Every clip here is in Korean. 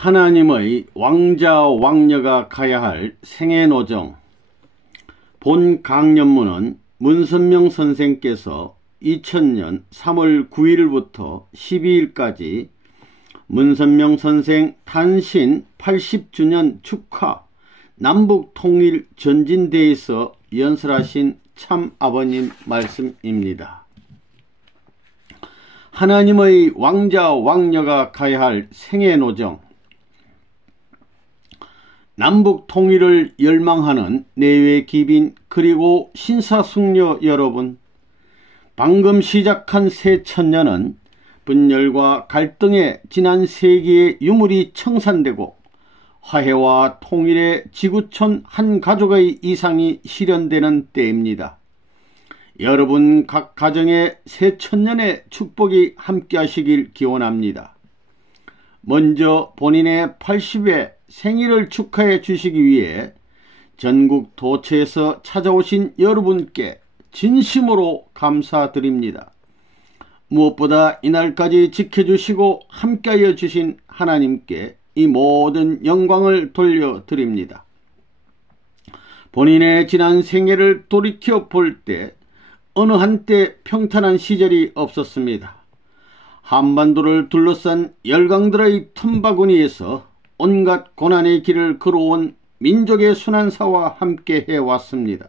하나님의 왕자 왕녀가 가야 할 생애노정. 본 강연문은 문선명 선생께서 2000년 3월 9일부터 12일까지 문선명 선생 탄신 80주년 축하 남북통일 전진대에서 연설하신 참 아버님 말씀입니다. 하나님의 왕자 왕녀가 가야 할 생애노정. 남북 통일을 열망하는 내외 기빈 그리고 신사숙녀 여러분, 방금 시작한 새 천년은 분열과 갈등에 지난 세기의 유물이 청산되고 화해와 통일의 지구촌 한 가족의 이상이 실현되는 때입니다. 여러분 각 가정에 새 천년의 축복이 함께하시길 기원합니다. 먼저 본인의 80회 생일을 축하해 주시기 위해 전국 도처에서 찾아오신 여러분께 진심으로 감사드립니다. 무엇보다 이날까지 지켜주시고 함께하여 주신 하나님께 이 모든 영광을 돌려드립니다. 본인의 지난 생애를 돌이켜 볼 때 어느 한때 평탄한 시절이 없었습니다. 한반도를 둘러싼 열강들의 틈바구니에서 온갖 고난의 길을 걸어온 민족의 순환사와 함께 해왔습니다.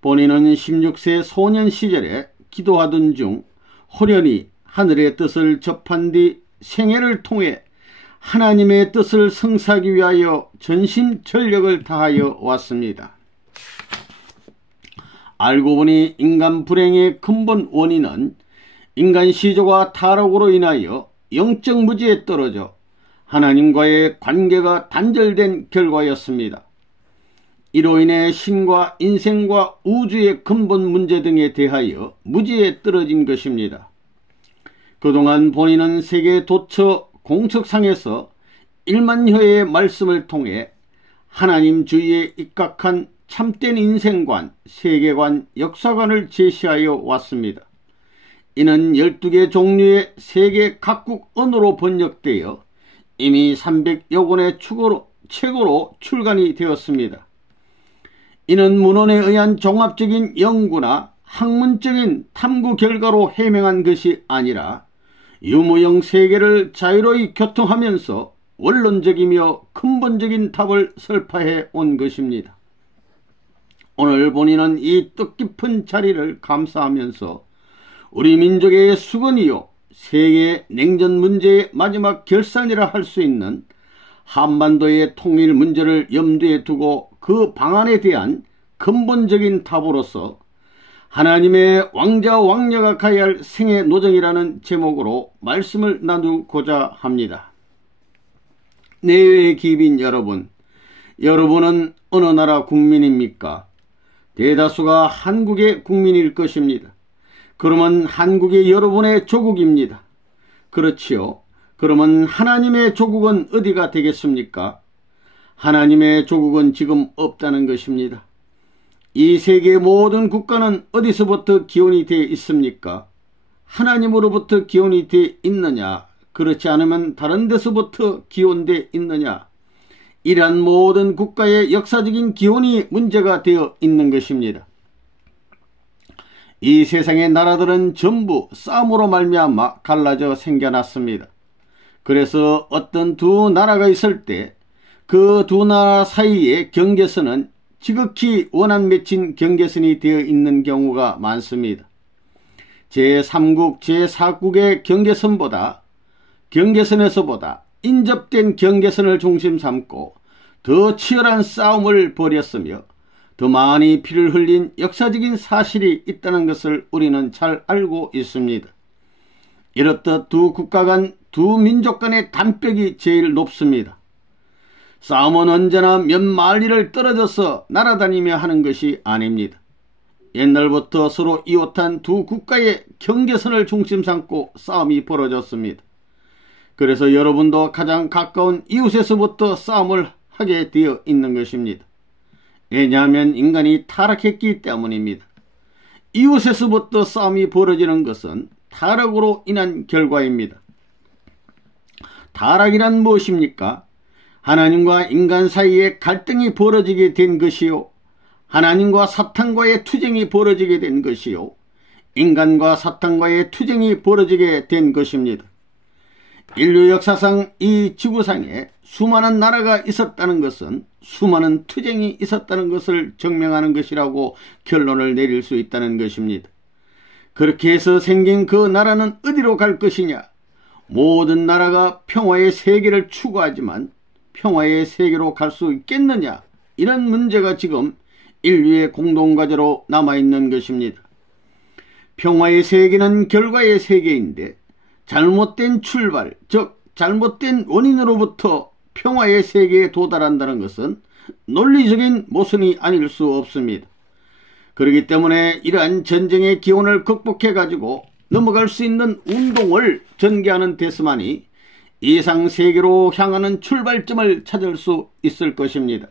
본인은 16세 소년 시절에 기도하던 중 호련히 하늘의 뜻을 접한 뒤 생애를 통해 하나님의 뜻을 성사하기 위하여 전심전력을 다하여 왔습니다. 알고 보니 인간 불행의 근본 원인은 인간 시조가 타락으로 인하여 영적 무지에 떨어져 하나님과의 관계가 단절된 결과였습니다. 이로 인해 신과 인생과 우주의 근본 문제 등에 대하여 무지에 떨어진 것입니다. 그동안 본인은 세계 도처 공석상에서 1만여의 말씀을 통해 하나님 주위에 입각한 참된 인생관, 세계관, 역사관을 제시하여 왔습니다. 이는 12개 종류의 세계 각국 언어로 번역되어 이미 300여 권의 책으로 출간이 되었습니다. 이는 문헌에 의한 종합적인 연구나 학문적인 탐구 결과로 해명한 것이 아니라 유무형 세계를 자유로이 교통하면서 원론적이며 근본적인 답을 설파해 온 것입니다. 오늘 본인은 이 뜻깊은 자리를 감사하면서 우리 민족의 수건이요 세계 냉전 문제의 마지막 결산이라 할 수 있는 한반도의 통일 문제를 염두에 두고 그 방안에 대한 근본적인 답으로서 하나님의 왕자 왕녀가 가야 할 생애 노정이라는 제목으로 말씀을 나누고자 합니다. 내외의 기빈 여러분, 여러분은 어느 나라 국민입니까? 대다수가 한국의 국민일 것입니다. 그러면 한국이 여러분의 조국입니다. 그렇지요. 그러면 하나님의 조국은 어디가 되겠습니까? 하나님의 조국은 지금 없다는 것입니다. 이 세계 모든 국가는 어디서부터 기원이 되어 있습니까? 하나님으로부터 기원이 되어 있느냐? 그렇지 않으면 다른 데서부터 기원되어 있느냐? 이러한 모든 국가의 역사적인 기원이 문제가 되어 있는 것입니다. 이 세상의 나라들은 전부 싸움으로 말미암아 갈라져 생겨났습니다. 그래서 어떤 두 나라가 있을 때 그 두 나라 사이의 경계선은 지극히 원한 맺힌 경계선이 되어 있는 경우가 많습니다. 제3국, 제4국의 경계선에서보다 인접된 경계선을 중심 삼고 더 치열한 싸움을 벌였으며 더 많이 피를 흘린 역사적인 사실이 있다는 것을 우리는 잘 알고 있습니다. 이렇듯 두 국가 간, 두 민족 간의 단벽이 제일 높습니다. 싸움은 언제나 몇 마리를 떨어져서 날아다니며 하는 것이 아닙니다. 옛날부터 서로 이웃한 두 국가의 경계선을 중심 삼고 싸움이 벌어졌습니다. 그래서 여러분도 가장 가까운 이웃에서부터 싸움을 하게 되어 있는 것입니다. 왜냐하면 인간이 타락했기 때문입니다. 이웃에서부터 싸움이 벌어지는 것은 타락으로 인한 결과입니다. 타락이란 무엇입니까? 하나님과 인간 사이에 갈등이 벌어지게 된 것이요, 하나님과 사탄과의 투쟁이 벌어지게 된 것이요, 인간과 사탄과의 투쟁이 벌어지게 된 것입니다. 인류 역사상 이 지구상에 수많은 나라가 있었다는 것은 수많은 투쟁이 있었다는 것을 증명하는 것이라고 결론을 내릴 수 있다는 것입니다. 그렇게 해서 생긴 그 나라는 어디로 갈 것이냐? 모든 나라가 평화의 세계를 추구하지만 평화의 세계로 갈 수 있겠느냐? 이런 문제가 지금 인류의 공동과제로 남아있는 것입니다. 평화의 세계는 결과의 세계인데 잘못된 출발, 즉 잘못된 원인으로부터 평화의 세계에 도달한다는 것은 논리적인 모순이 아닐 수 없습니다. 그렇기 때문에 이러한 전쟁의 기온을 극복해 가지고 넘어갈 수 있는 운동을 전개하는 데서만이 이상세계로 향하는 출발점을 찾을 수 있을 것입니다.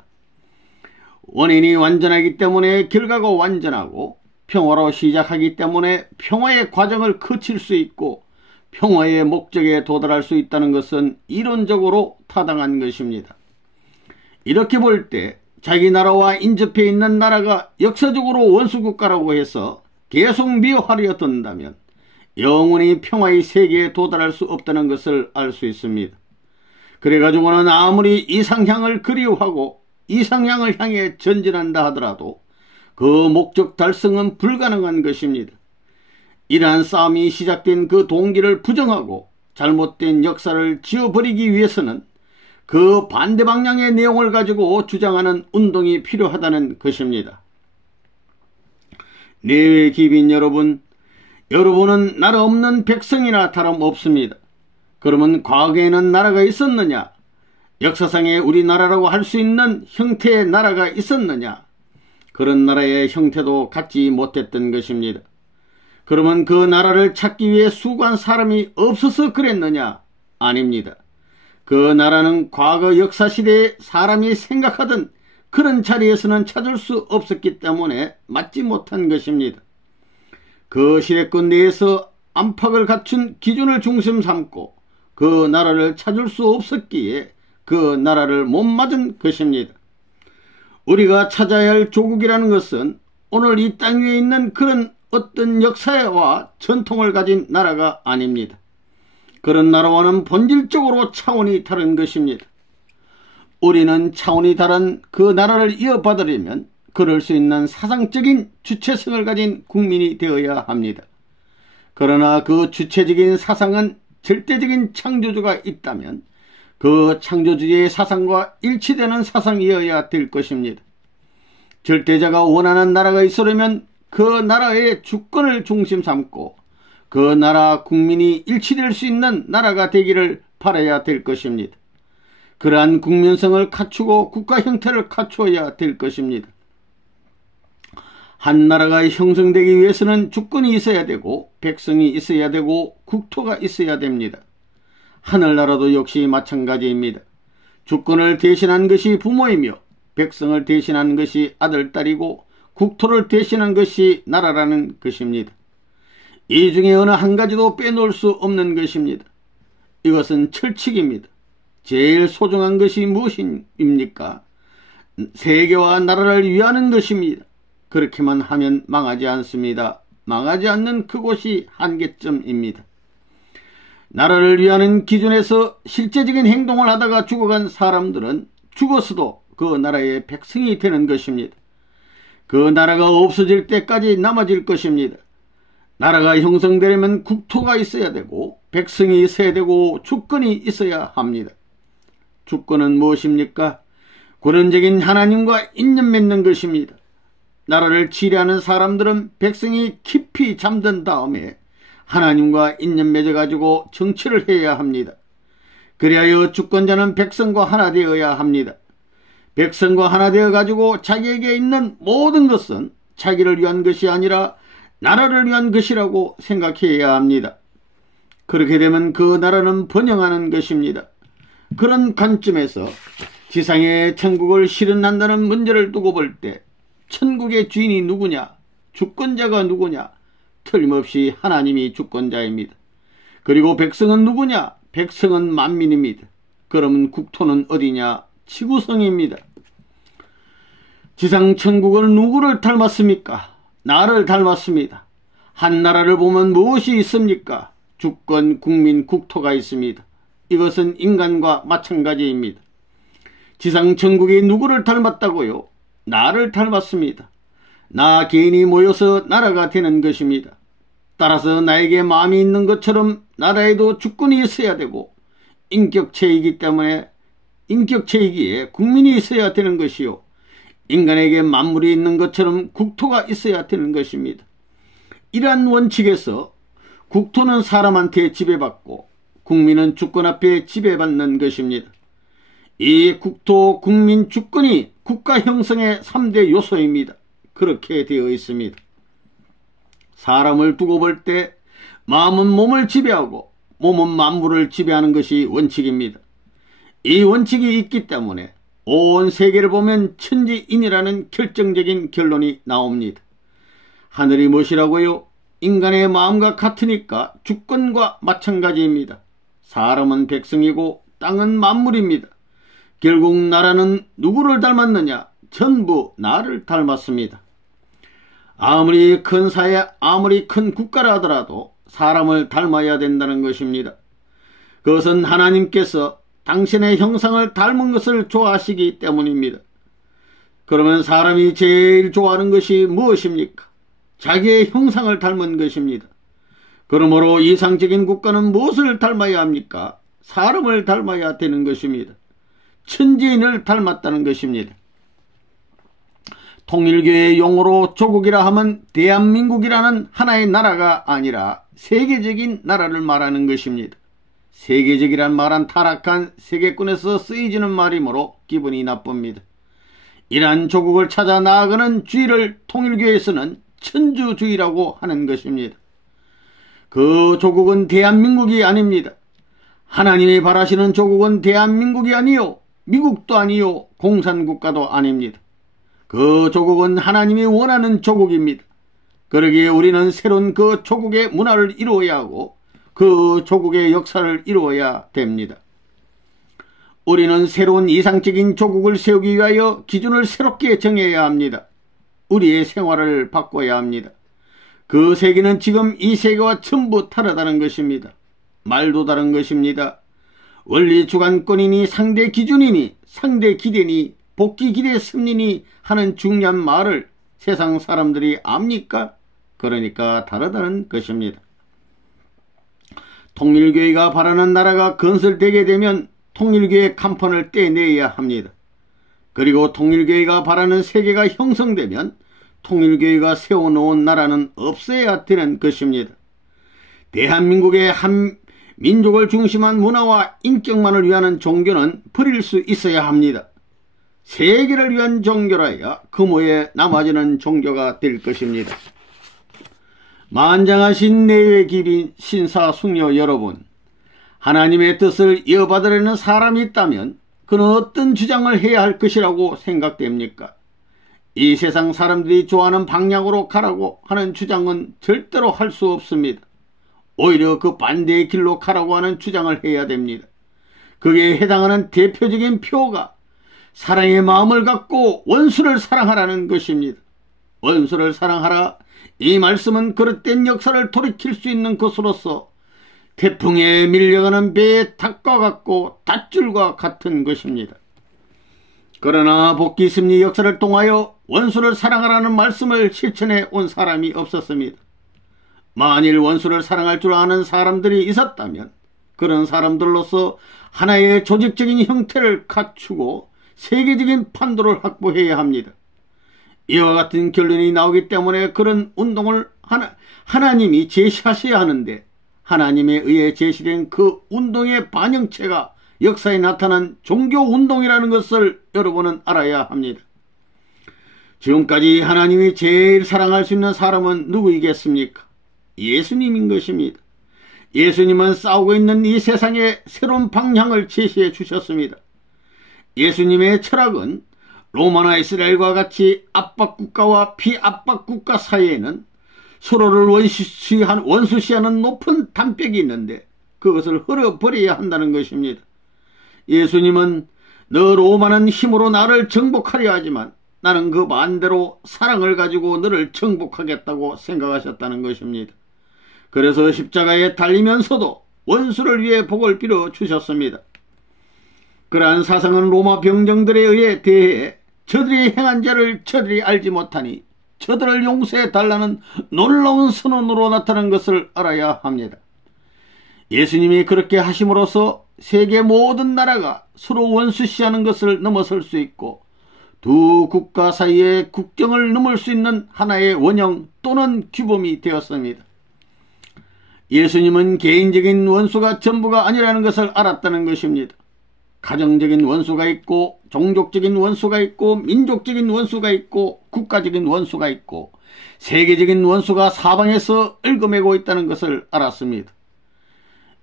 원인이 완전하기 때문에 결과가 완전하고, 평화로 시작하기 때문에 평화의 과정을 거칠 수 있고 평화의 목적에 도달할 수 있다는 것은 이론적으로 타당한 것입니다. 이렇게 볼 때 자기 나라와 인접해 있는 나라가 역사적으로 원수국가라고 해서 계속 미워하려 든다면 영원히 평화의 세계에 도달할 수 없다는 것을 알 수 있습니다. 그래가지고는 아무리 이상향을 그리워하고 이상향을 향해 전진한다 하더라도 그 목적 달성은 불가능한 것입니다. 이러한 싸움이 시작된 그 동기를 부정하고 잘못된 역사를 지워버리기 위해서는 그 반대 방향의 내용을 가지고 주장하는 운동이 필요하다는 것입니다. 내외 기빈 여러분, 여러분은 나라 없는 백성이나 다름없습니다. 그러면 과거에는 나라가 있었느냐? 역사상에 우리나라라고 할 수 있는 형태의 나라가 있었느냐? 그런 나라의 형태도 갖지 못했던 것입니다. 그러면 그 나라를 찾기 위해 수고한 사람이 없어서 그랬느냐? 아닙니다. 그 나라는 과거 역사시대에 사람이 생각하던 그런 자리에서는 찾을 수 없었기 때문에 맞지 못한 것입니다. 그 시대권 내에서 안팎을 갖춘 기준을 중심 삼고 그 나라를 찾을 수 없었기에 그 나라를 못 맞은 것입니다. 우리가 찾아야 할 조국이라는 것은 오늘 이 땅 위에 있는 그런 어떤 역사와 전통을 가진 나라가 아닙니다. 그런 나라와는 본질적으로 차원이 다른 것입니다. 우리는 차원이 다른 그 나라를 이어받으려면 그럴 수 있는 사상적인 주체성을 가진 국민이 되어야 합니다. 그러나 그 주체적인 사상은 절대적인 창조주가 있다면 그 창조주의 사상과 일치되는 사상이어야 될 것입니다. 절대자가 원하는 나라가 있으려면 그 나라의 주권을 중심 삼고 그 나라 국민이 일치될 수 있는 나라가 되기를 바라야 될 것입니다. 그러한 국민성을 갖추고 국가 형태를 갖추어야 될 것입니다. 한 나라가 형성되기 위해서는 주권이 있어야 되고 백성이 있어야 되고 국토가 있어야 됩니다. 하늘나라도 역시 마찬가지입니다. 주권을 대신한 것이 부모이며 백성을 대신한 것이 아들, 딸이고 국토를 대신한 것이 나라라는 것입니다. 이 중에 어느 한 가지도 빼놓을 수 없는 것입니다. 이것은 철칙입니다. 제일 소중한 것이 무엇입니까? 세계와 나라를 위하는 것입니다. 그렇게만 하면 망하지 않습니다. 망하지 않는 그곳이 한계점입니다. 나라를 위하는 기준에서 실제적인 행동을 하다가 죽어간 사람들은 죽었어도 그 나라의 백성이 되는 것입니다. 그 나라가 없어질 때까지 남아질 것입니다. 나라가 형성되려면 국토가 있어야 되고 백성이 있어야 되고 주권이 있어야 합니다. 주권은 무엇입니까? 권원적인 하나님과 인연 맺는 것입니다. 나라를 치리하는 사람들은 백성이 깊이 잠든 다음에 하나님과 인연 맺어가지고 정치를 해야 합니다. 그리하여 주권자는 백성과 하나 되어야 합니다. 백성과 하나 되어가지고 자기에게 있는 모든 것은 자기를 위한 것이 아니라 나라를 위한 것이라고 생각해야 합니다. 그렇게 되면 그 나라는 번영하는 것입니다. 그런 관점에서 지상에 천국을 실현한다는 문제를 두고 볼 때 천국의 주인이 누구냐? 주권자가 누구냐? 틀림없이 하나님이 주권자입니다. 그리고 백성은 누구냐? 백성은 만민입니다. 그러면 국토는 어디냐? 지구성입니다. 지상천국은 누구를 닮았습니까? 나를 닮았습니다. 한 나라를 보면 무엇이 있습니까? 주권, 국민, 국토가 있습니다. 이것은 인간과 마찬가지입니다. 지상천국이 누구를 닮았다고요? 나를 닮았습니다. 나 개인이 모여서 나라가 되는 것입니다. 따라서 나에게 마음이 있는 것처럼 나라에도 주권이 있어야 되고, 인격체이기에 국민이 있어야 되는 것이요, 인간에게 만물이 있는 것처럼 국토가 있어야 되는 것입니다. 이러한 원칙에서 국토는 사람한테 지배받고 국민은 주권 앞에 지배받는 것입니다. 이 국토, 국민, 주권이 국가 형성의 3대 요소입니다. 그렇게 되어 있습니다. 사람을 두고 볼 때 마음은 몸을 지배하고 몸은 만물을 지배하는 것이 원칙입니다. 이 원칙이 있기 때문에 온 세계를 보면 천지인이라는 결정적인 결론이 나옵니다. 하늘이 무엇이라고요? 인간의 마음과 같으니까 주권과 마찬가지입니다. 사람은 백성이고 땅은 만물입니다. 결국 나라는 누구를 닮았느냐? 전부 나를 닮았습니다. 아무리 큰 사회, 아무리 큰 국가라 하더라도 사람을 닮아야 된다는 것입니다. 그것은 하나님께서 당신의 형상을 닮은 것을 좋아하시기 때문입니다. 그러면 사람이 제일 좋아하는 것이 무엇입니까? 자기의 형상을 닮은 것입니다. 그러므로 이상적인 국가는 무엇을 닮아야 합니까? 사람을 닮아야 되는 것입니다. 천지인을 닮았다는 것입니다. 통일교의 용어로 조국이라 하면 대한민국이라는 하나의 나라가 아니라 세계적인 나라를 말하는 것입니다. 세계적이란 말은 타락한 세계권에서 쓰여지는 말이므로 기분이 나쁩니다. 이러한 조국을 찾아 나아가는 주의를 통일교에서는 천주주의라고 하는 것입니다. 그 조국은 대한민국이 아닙니다. 하나님이 바라시는 조국은 대한민국이 아니요, 미국도 아니요, 공산국가도 아닙니다. 그 조국은 하나님이 원하는 조국입니다. 그러기에 우리는 새로운 그 조국의 문화를 이루어야 하고 그 조국의 역사를 이루어야 됩니다. 우리는 새로운 이상적인 조국을 세우기 위하여 기준을 새롭게 정해야 합니다. 우리의 생활을 바꿔야 합니다. 그 세계는 지금 이 세계와 전부 다르다는 것입니다. 말도 다른 것입니다. 원리 주관권이니 상대 기준이니 상대 기대니 복귀 기대 승리니 하는 중요한 말을 세상 사람들이 압니까? 그러니까 다르다는 것입니다. 통일교회가 바라는 나라가 건설되게 되면 통일교회 간판을 떼내야 합니다. 그리고 통일교회가 바라는 세계가 형성되면 통일교회가 세워놓은 나라는 없어야 되는 것입니다. 대한민국의 한 민족을 중심한 문화와 인격만을 위한 종교는 버릴 수 있어야 합니다. 세계를 위한 종교라야 금호에 남아지는 종교가 될 것입니다. 만장하신 내외 기린 신사숙녀 여러분, 하나님의 뜻을 이어받으려는 사람이 있다면 그는 어떤 주장을 해야 할 것이라고 생각됩니까? 이 세상 사람들이 좋아하는 방향으로 가라고 하는 주장은 절대로 할 수 없습니다. 오히려 그 반대의 길로 가라고 하는 주장을 해야 됩니다. 그에 해당하는 대표적인 표가 사랑의 마음을 갖고 원수를 사랑하라는 것입니다. 원수를 사랑하라, 이 말씀은 그릇된 역사를 돌이킬 수 있는 것으로서 태풍에 밀려가는 배의 닭과 같고 닷줄과 같은 것입니다. 그러나 복귀 심리 역사를 통하여 원수를 사랑하라는 말씀을 실천해 온 사람이 없었습니다. 만일 원수를 사랑할 줄 아는 사람들이 있었다면 그런 사람들로서 하나의 조직적인 형태를 갖추고 세계적인 판도를 확보해야 합니다. 이와 같은 결론이 나오기 때문에 그런 운동을 하나님이 제시하셔야 하는데, 하나님에 의해 제시된 그 운동의 반영체가 역사에 나타난 종교운동이라는 것을 여러분은 알아야 합니다. 지금까지 하나님이 제일 사랑할 수 있는 사람은 누구이겠습니까? 예수님인 것입니다. 예수님은 싸우고 있는 이 세상에 새로운 방향을 제시해 주셨습니다. 예수님의 철학은 로마나 이스라엘과 같이 압박국가와 비압박국가 사이에는 서로를 원수시하는 높은 담벽이 있는데, 그것을 흘려버려야 한다는 것입니다. 예수님은 너로 많은 힘으로 나를 정복하려 하지만 나는 그 반대로 사랑을 가지고 너를 정복하겠다고 생각하셨다는 것입니다. 그래서 십자가에 달리면서도 원수를 위해 복을 빌어 주셨습니다. 그러한 사상은 로마 병정들에 의해 대해 저들이 행한 죄를 저들이 알지 못하니 저들을 용서해 달라는 놀라운 선언으로 나타난 것을 알아야 합니다. 예수님이 그렇게 하심으로써 세계 모든 나라가 서로 원수시하는 것을 넘어설 수 있고 두 국가 사이의 국경을 넘을 수 있는 하나의 원형 또는 규범이 되었습니다. 예수님은 개인적인 원수가 전부가 아니라는 것을 알았다는 것입니다. 가정적인 원수가 있고 종족적인 원수가 있고 민족적인 원수가 있고 국가적인 원수가 있고 세계적인 원수가 사방에서 얽어매고 있다는 것을 알았습니다.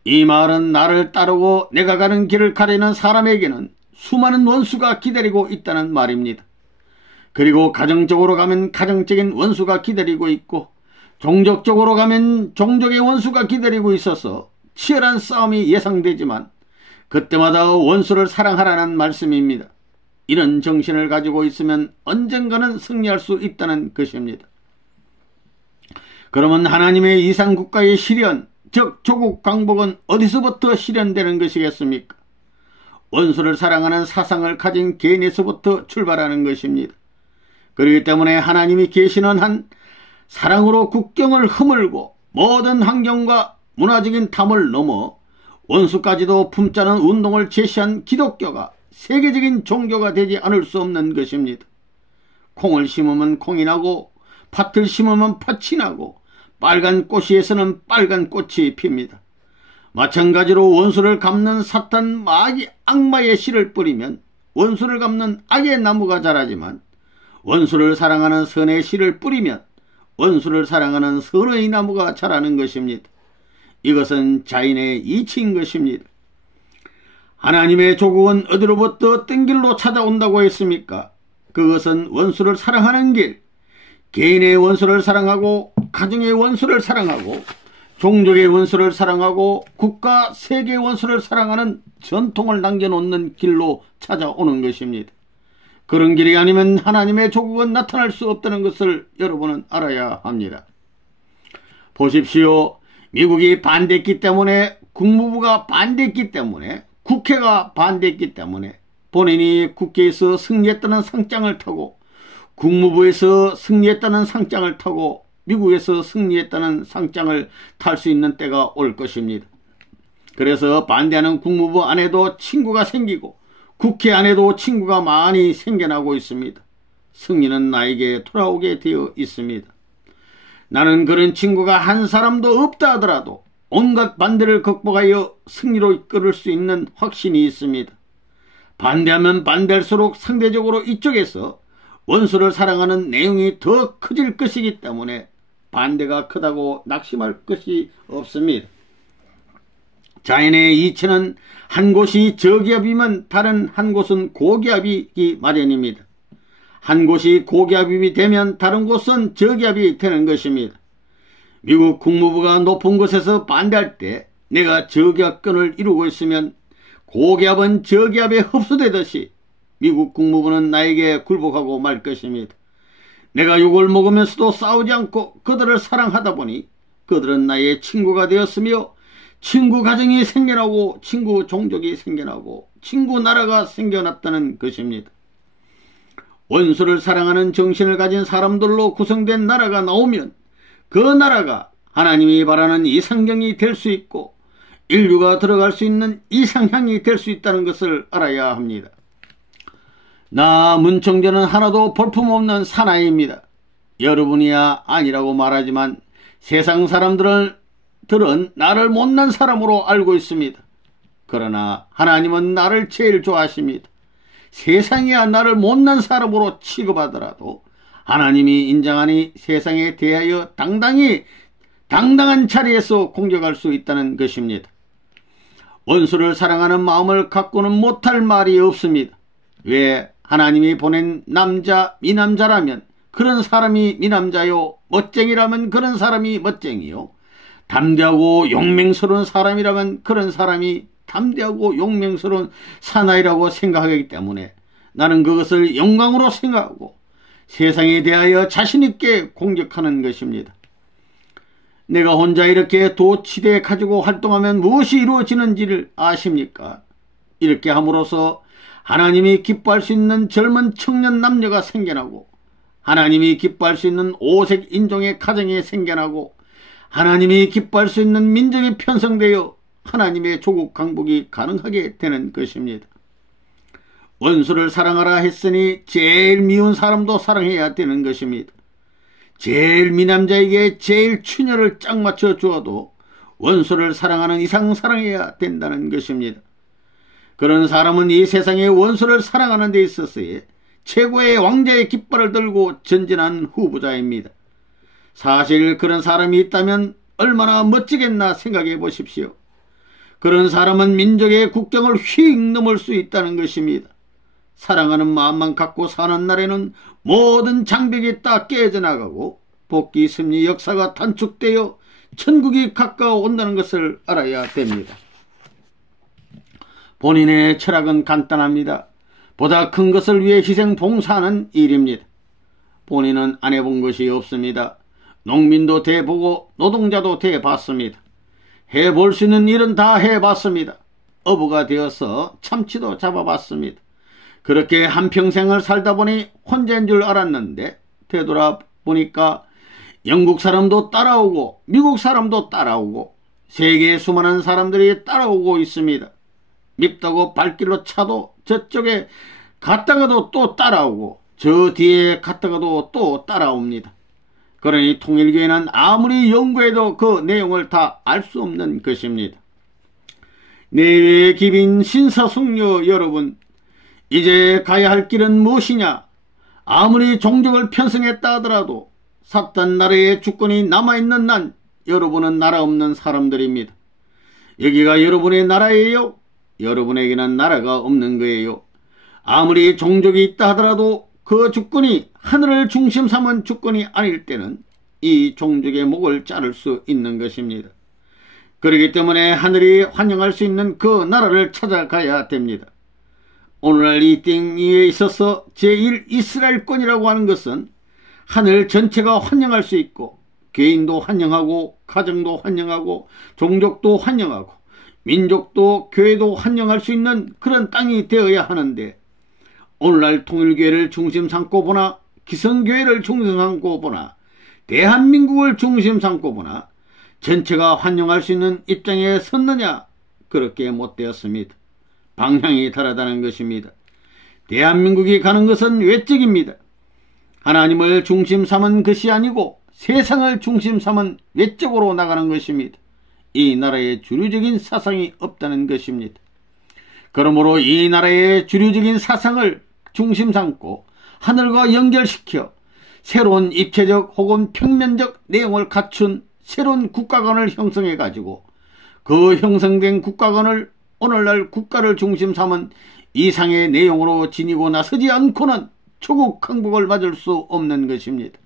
이 말은 나를 따르고 내가 가는 길을 가리는 사람에게는 수많은 원수가 기다리고 있다는 말입니다. 그리고 가정적으로 가면 가정적인 원수가 기다리고 있고 종족적으로 가면 종족의 원수가 기다리고 있어서 치열한 싸움이 예상되지만 그때마다 원수를 사랑하라는 말씀입니다. 이런 정신을 가지고 있으면 언젠가는 승리할 수 있다는 것입니다. 그러면 하나님의 이상국가의 실현, 즉 조국 강복은 어디서부터 실현되는 것이겠습니까? 원수를 사랑하는 사상을 가진 개인에서부터 출발하는 것입니다. 그렇기 때문에 하나님이 계시는 한 사랑으로 국경을 허물고 모든 환경과 문화적인 탐을 넘어 원수까지도 품자는 운동을 제시한 기독교가 세계적인 종교가 되지 않을 수 없는 것입니다. 콩을 심으면 콩이 나고 팥을 심으면 팥이 나고 빨간 꽃이에서는 빨간 꽃이 핍니다. 마찬가지로 원수를 갚는 사탄 마귀 악마의 씨를 뿌리면 원수를 갚는 악의 나무가 자라지만 원수를 사랑하는 선의 씨를 뿌리면 원수를 사랑하는 선의 나무가 자라는 것입니다. 이것은 자연의 이치인 것입니다. 하나님의 조국은 어디로부터 뜬 길로 찾아온다고 했습니까? 그것은 원수를 사랑하는 길, 개인의 원수를 사랑하고 가정의 원수를 사랑하고 종족의 원수를 사랑하고 국가, 세계의 원수를 사랑하는 전통을 남겨놓는 길로 찾아오는 것입니다. 그런 길이 아니면 하나님의 조국은 나타날 수 없다는 것을 여러분은 알아야 합니다. 보십시오. 미국이 반대했기 때문에, 국무부가 반대했기 때문에, 국회가 반대했기 때문에 본인이 국회에서 승리했다는 상장을 타고 국무부에서 승리했다는 상장을 타고 미국에서 승리했다는 상장을 탈 수 있는 때가 올 것입니다. 그래서 반대하는 국무부 안에도 친구가 생기고 국회 안에도 친구가 많이 생겨나고 있습니다. 승리는 나에게 돌아오게 되어 있습니다. 나는 그런 친구가 한 사람도 없다 하더라도 온갖 반대를 극복하여 승리로 이끌을 수 있는 확신이 있습니다. 반대하면 반대할수록 상대적으로 이쪽에서 원수를 사랑하는 내용이 더 커질 것이기 때문에 반대가 크다고 낙심할 것이 없습니다. 자연의 이치는 한 곳이 저기압이면 다른 한 곳은 고기압이기 마련입니다. 한 곳이 고기압이 되면 다른 곳은 저기압이 되는 것입니다. 미국 국무부가 높은 곳에서 반대할 때 내가 저기압권을 이루고 있으면 고기압은 저기압에 흡수되듯이 미국 국무부는 나에게 굴복하고 말 것입니다. 내가 욕을 먹으면서도 싸우지 않고 그들을 사랑하다 보니 그들은 나의 친구가 되었으며 친구 가정이 생겨나고 친구 종족이 생겨나고 친구 나라가 생겨났다는 것입니다. 원수를 사랑하는 정신을 가진 사람들로 구성된 나라가 나오면 그 나라가 하나님이 바라는 이상경이 될 수 있고 인류가 들어갈 수 있는 이상향이 될 수 있다는 것을 알아야 합니다. 나 문청전은 하나도 볼품없는 사나이입니다. 여러분이야 아니라고 말하지만 세상 사람들은 나를 못난 사람으로 알고 있습니다. 그러나 하나님은 나를 제일 좋아하십니다. 세상이야 나를 못난 사람으로 취급하더라도 하나님이 인정하니 세상에 대하여 당당한 자리에서 공격할 수 있다는 것입니다. 원수를 사랑하는 마음을 갖고는 못할 말이 없습니다. 왜? 하나님이 보낸 남자, 미남자라면 그런 사람이 미남자요, 멋쟁이라면 그런 사람이 멋쟁이요, 담대하고 용맹스러운 사람이라면 그런 사람이 담대하고 용맹스러운 사나이라고 생각하기 때문에 나는 그것을 영광으로 생각하고 세상에 대하여 자신있게 공격하는 것입니다. 내가 혼자 이렇게 도치대 가지고 활동하면 무엇이 이루어지는지를 아십니까? 이렇게 함으로써 하나님이 기뻐할 수 있는 젊은 청년 남녀가 생겨나고 하나님이 기뻐할 수 있는 오색 인종의 가정이 생겨나고 하나님이 기뻐할 수 있는 민족이 편성되어 하나님의 조국 강복이 가능하게 되는 것입니다. 원수를 사랑하라 했으니 제일 미운 사람도 사랑해야 되는 것입니다. 제일 미남자에게 제일 추녀를 짝 맞춰 주어도 원수를 사랑하는 이상 사랑해야 된다는 것입니다. 그런 사람은 이 세상에 원수를 사랑하는 데 있어서의 최고의 왕자의 깃발을 들고 전진한 후보자입니다. 사실 그런 사람이 있다면 얼마나 멋지겠나 생각해 보십시오. 그런 사람은 민족의 국경을 휙 넘을 수 있다는 것입니다. 사랑하는 마음만 갖고 사는 날에는 모든 장벽이 딱 깨져나가고 복귀 승리 역사가 단축되어 천국이 가까워 온다는 것을 알아야 됩니다. 본인의 철학은 간단합니다. 보다 큰 것을 위해 희생 봉사하는 일입니다. 본인은 안 해본 것이 없습니다. 농민도 대보고 노동자도 대봤습니다. 해볼 수 있는 일은 다 해봤습니다. 어부가 되어서 참치도 잡아봤습니다. 그렇게 한평생을 살다 보니 혼자인 줄 알았는데 되돌아보니까 영국 사람도 따라오고 미국 사람도 따라오고 세계의 수많은 사람들이 따라오고 있습니다. 밉다고 발길로 차도 저쪽에 갔다가도 또 따라오고 저 뒤에 갔다가도 또 따라옵니다. 그러니 통일교회는 아무리 연구해도 그 내용을 다 알 수 없는 것입니다. 내외의 기빈 신사숙녀 여러분, 이제 가야 할 길은 무엇이냐? 아무리 종족을 편성했다 하더라도 撒旦 나라의 주권이 남아있는 난 여러분은 나라 없는 사람들입니다. 여기가 여러분의 나라예요? 여러분에게는 나라가 없는 거예요. 아무리 종족이 있다 하더라도 그 주권이 하늘을 중심 삼은 주권이 아닐 때는 이 종족의 목을 자를 수 있는 것입니다. 그렇기 때문에 하늘이 환영할 수 있는 그 나라를 찾아가야 됩니다. 오늘날 이 땅에 있어서 제1이스라엘권이라고 하는 것은 하늘 전체가 환영할 수 있고 개인도 환영하고 가정도 환영하고 종족도 환영하고 민족도 교회도 환영할 수 있는 그런 땅이 되어야 하는데 오늘날 통일교회를 중심 삼고 보나 기성교회를 중심 삼고 보나 대한민국을 중심 삼고 보나 전체가 환영할 수 있는 입장에 섰느냐? 그렇게 못 되었습니다. 방향이 다르다는 것입니다. 대한민국이 가는 것은 외적입니다. 하나님을 중심 삼은 것이 아니고 세상을 중심 삼은 외적으로 나가는 것입니다. 이 나라에 주류적인 사상이 없다는 것입니다. 그러므로 이 나라의 주류적인 사상을 중심 삼고 하늘과 연결시켜 새로운 입체적 혹은 평면적 내용을 갖춘 새로운 국가관을 형성해 가지고 그 형성된 국가관을 오늘날 국가를 중심 삼은 이상의 내용으로 지니고 나서지 않고는 조국 항복을 맞을 수 없는 것입니다.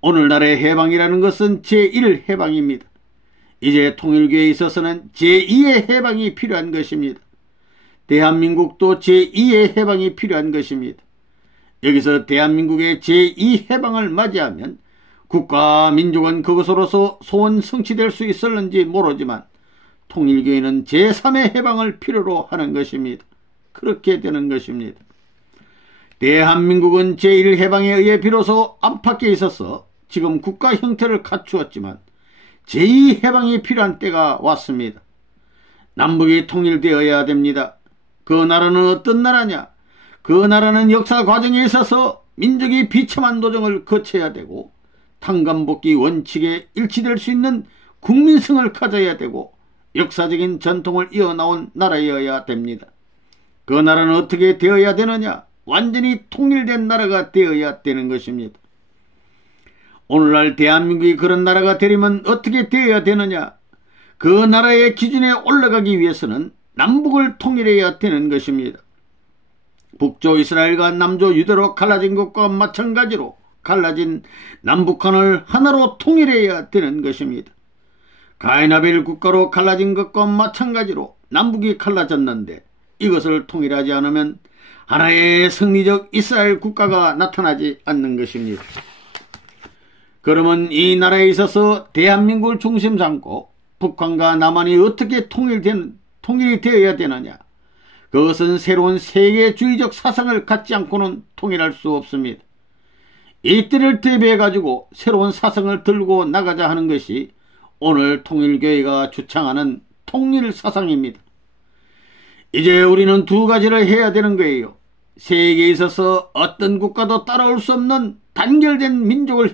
오늘날의 해방이라는 것은 제1해방입니다. 이제 통일교회에 있어서는 제2의 해방이 필요한 것입니다. 대한민국도 제2의 해방이 필요한 것입니다. 여기서 대한민국의 제2해방을 맞이하면 국가 민족은 그것으로서 소원 성취될 수 있을는지 모르지만 통일교회는 제3의 해방을 필요로 하는 것입니다. 그렇게 되는 것입니다. 대한민국은 제1해방에 의해 비로소 안팎에 있어서 지금 국가 형태를 갖추었지만 제2해방이 필요한 때가 왔습니다. 남북이 통일되어야 됩니다. 그 나라는 어떤 나라냐? 그 나라는 역사 과정에 있어서 민족이 비참한 도정을 거쳐야 되고 탄감복귀 원칙에 일치될 수 있는 국민성을 가져야 되고 역사적인 전통을 이어나온 나라여야 됩니다. 그 나라는 어떻게 되어야 되느냐? 완전히 통일된 나라가 되어야 되는 것입니다. 오늘날 대한민국이 그런 나라가 되려면 어떻게 되어야 되느냐? 그 나라의 기준에 올라가기 위해서는 남북을 통일해야 되는 것입니다. 북조 이스라엘과 남조 유대로 갈라진 것과 마찬가지로 갈라진 남북한을 하나로 통일해야 되는 것입니다. 가인 아벨 국가로 갈라진 것과 마찬가지로 남북이 갈라졌는데 이것을 통일하지 않으면 하나의 성리적 이스라엘 국가가 나타나지 않는 것입니다. 그러면 이 나라에 있어서 대한민국을 중심 삼고 북한과 남한이 어떻게 통일이 되어야 되느냐? 그것은 새로운 세계주의적 사상을 갖지 않고는 통일할 수 없습니다. 이 때를 대비해 가지고 새로운 사상을 들고 나가자 하는 것이 오늘 통일교회가 주창하는 통일사상입니다. 이제 우리는 두 가지를 해야 되는 거예요. 세계에 있어서 어떤 국가도 따라올 수 없는 단결된 민족을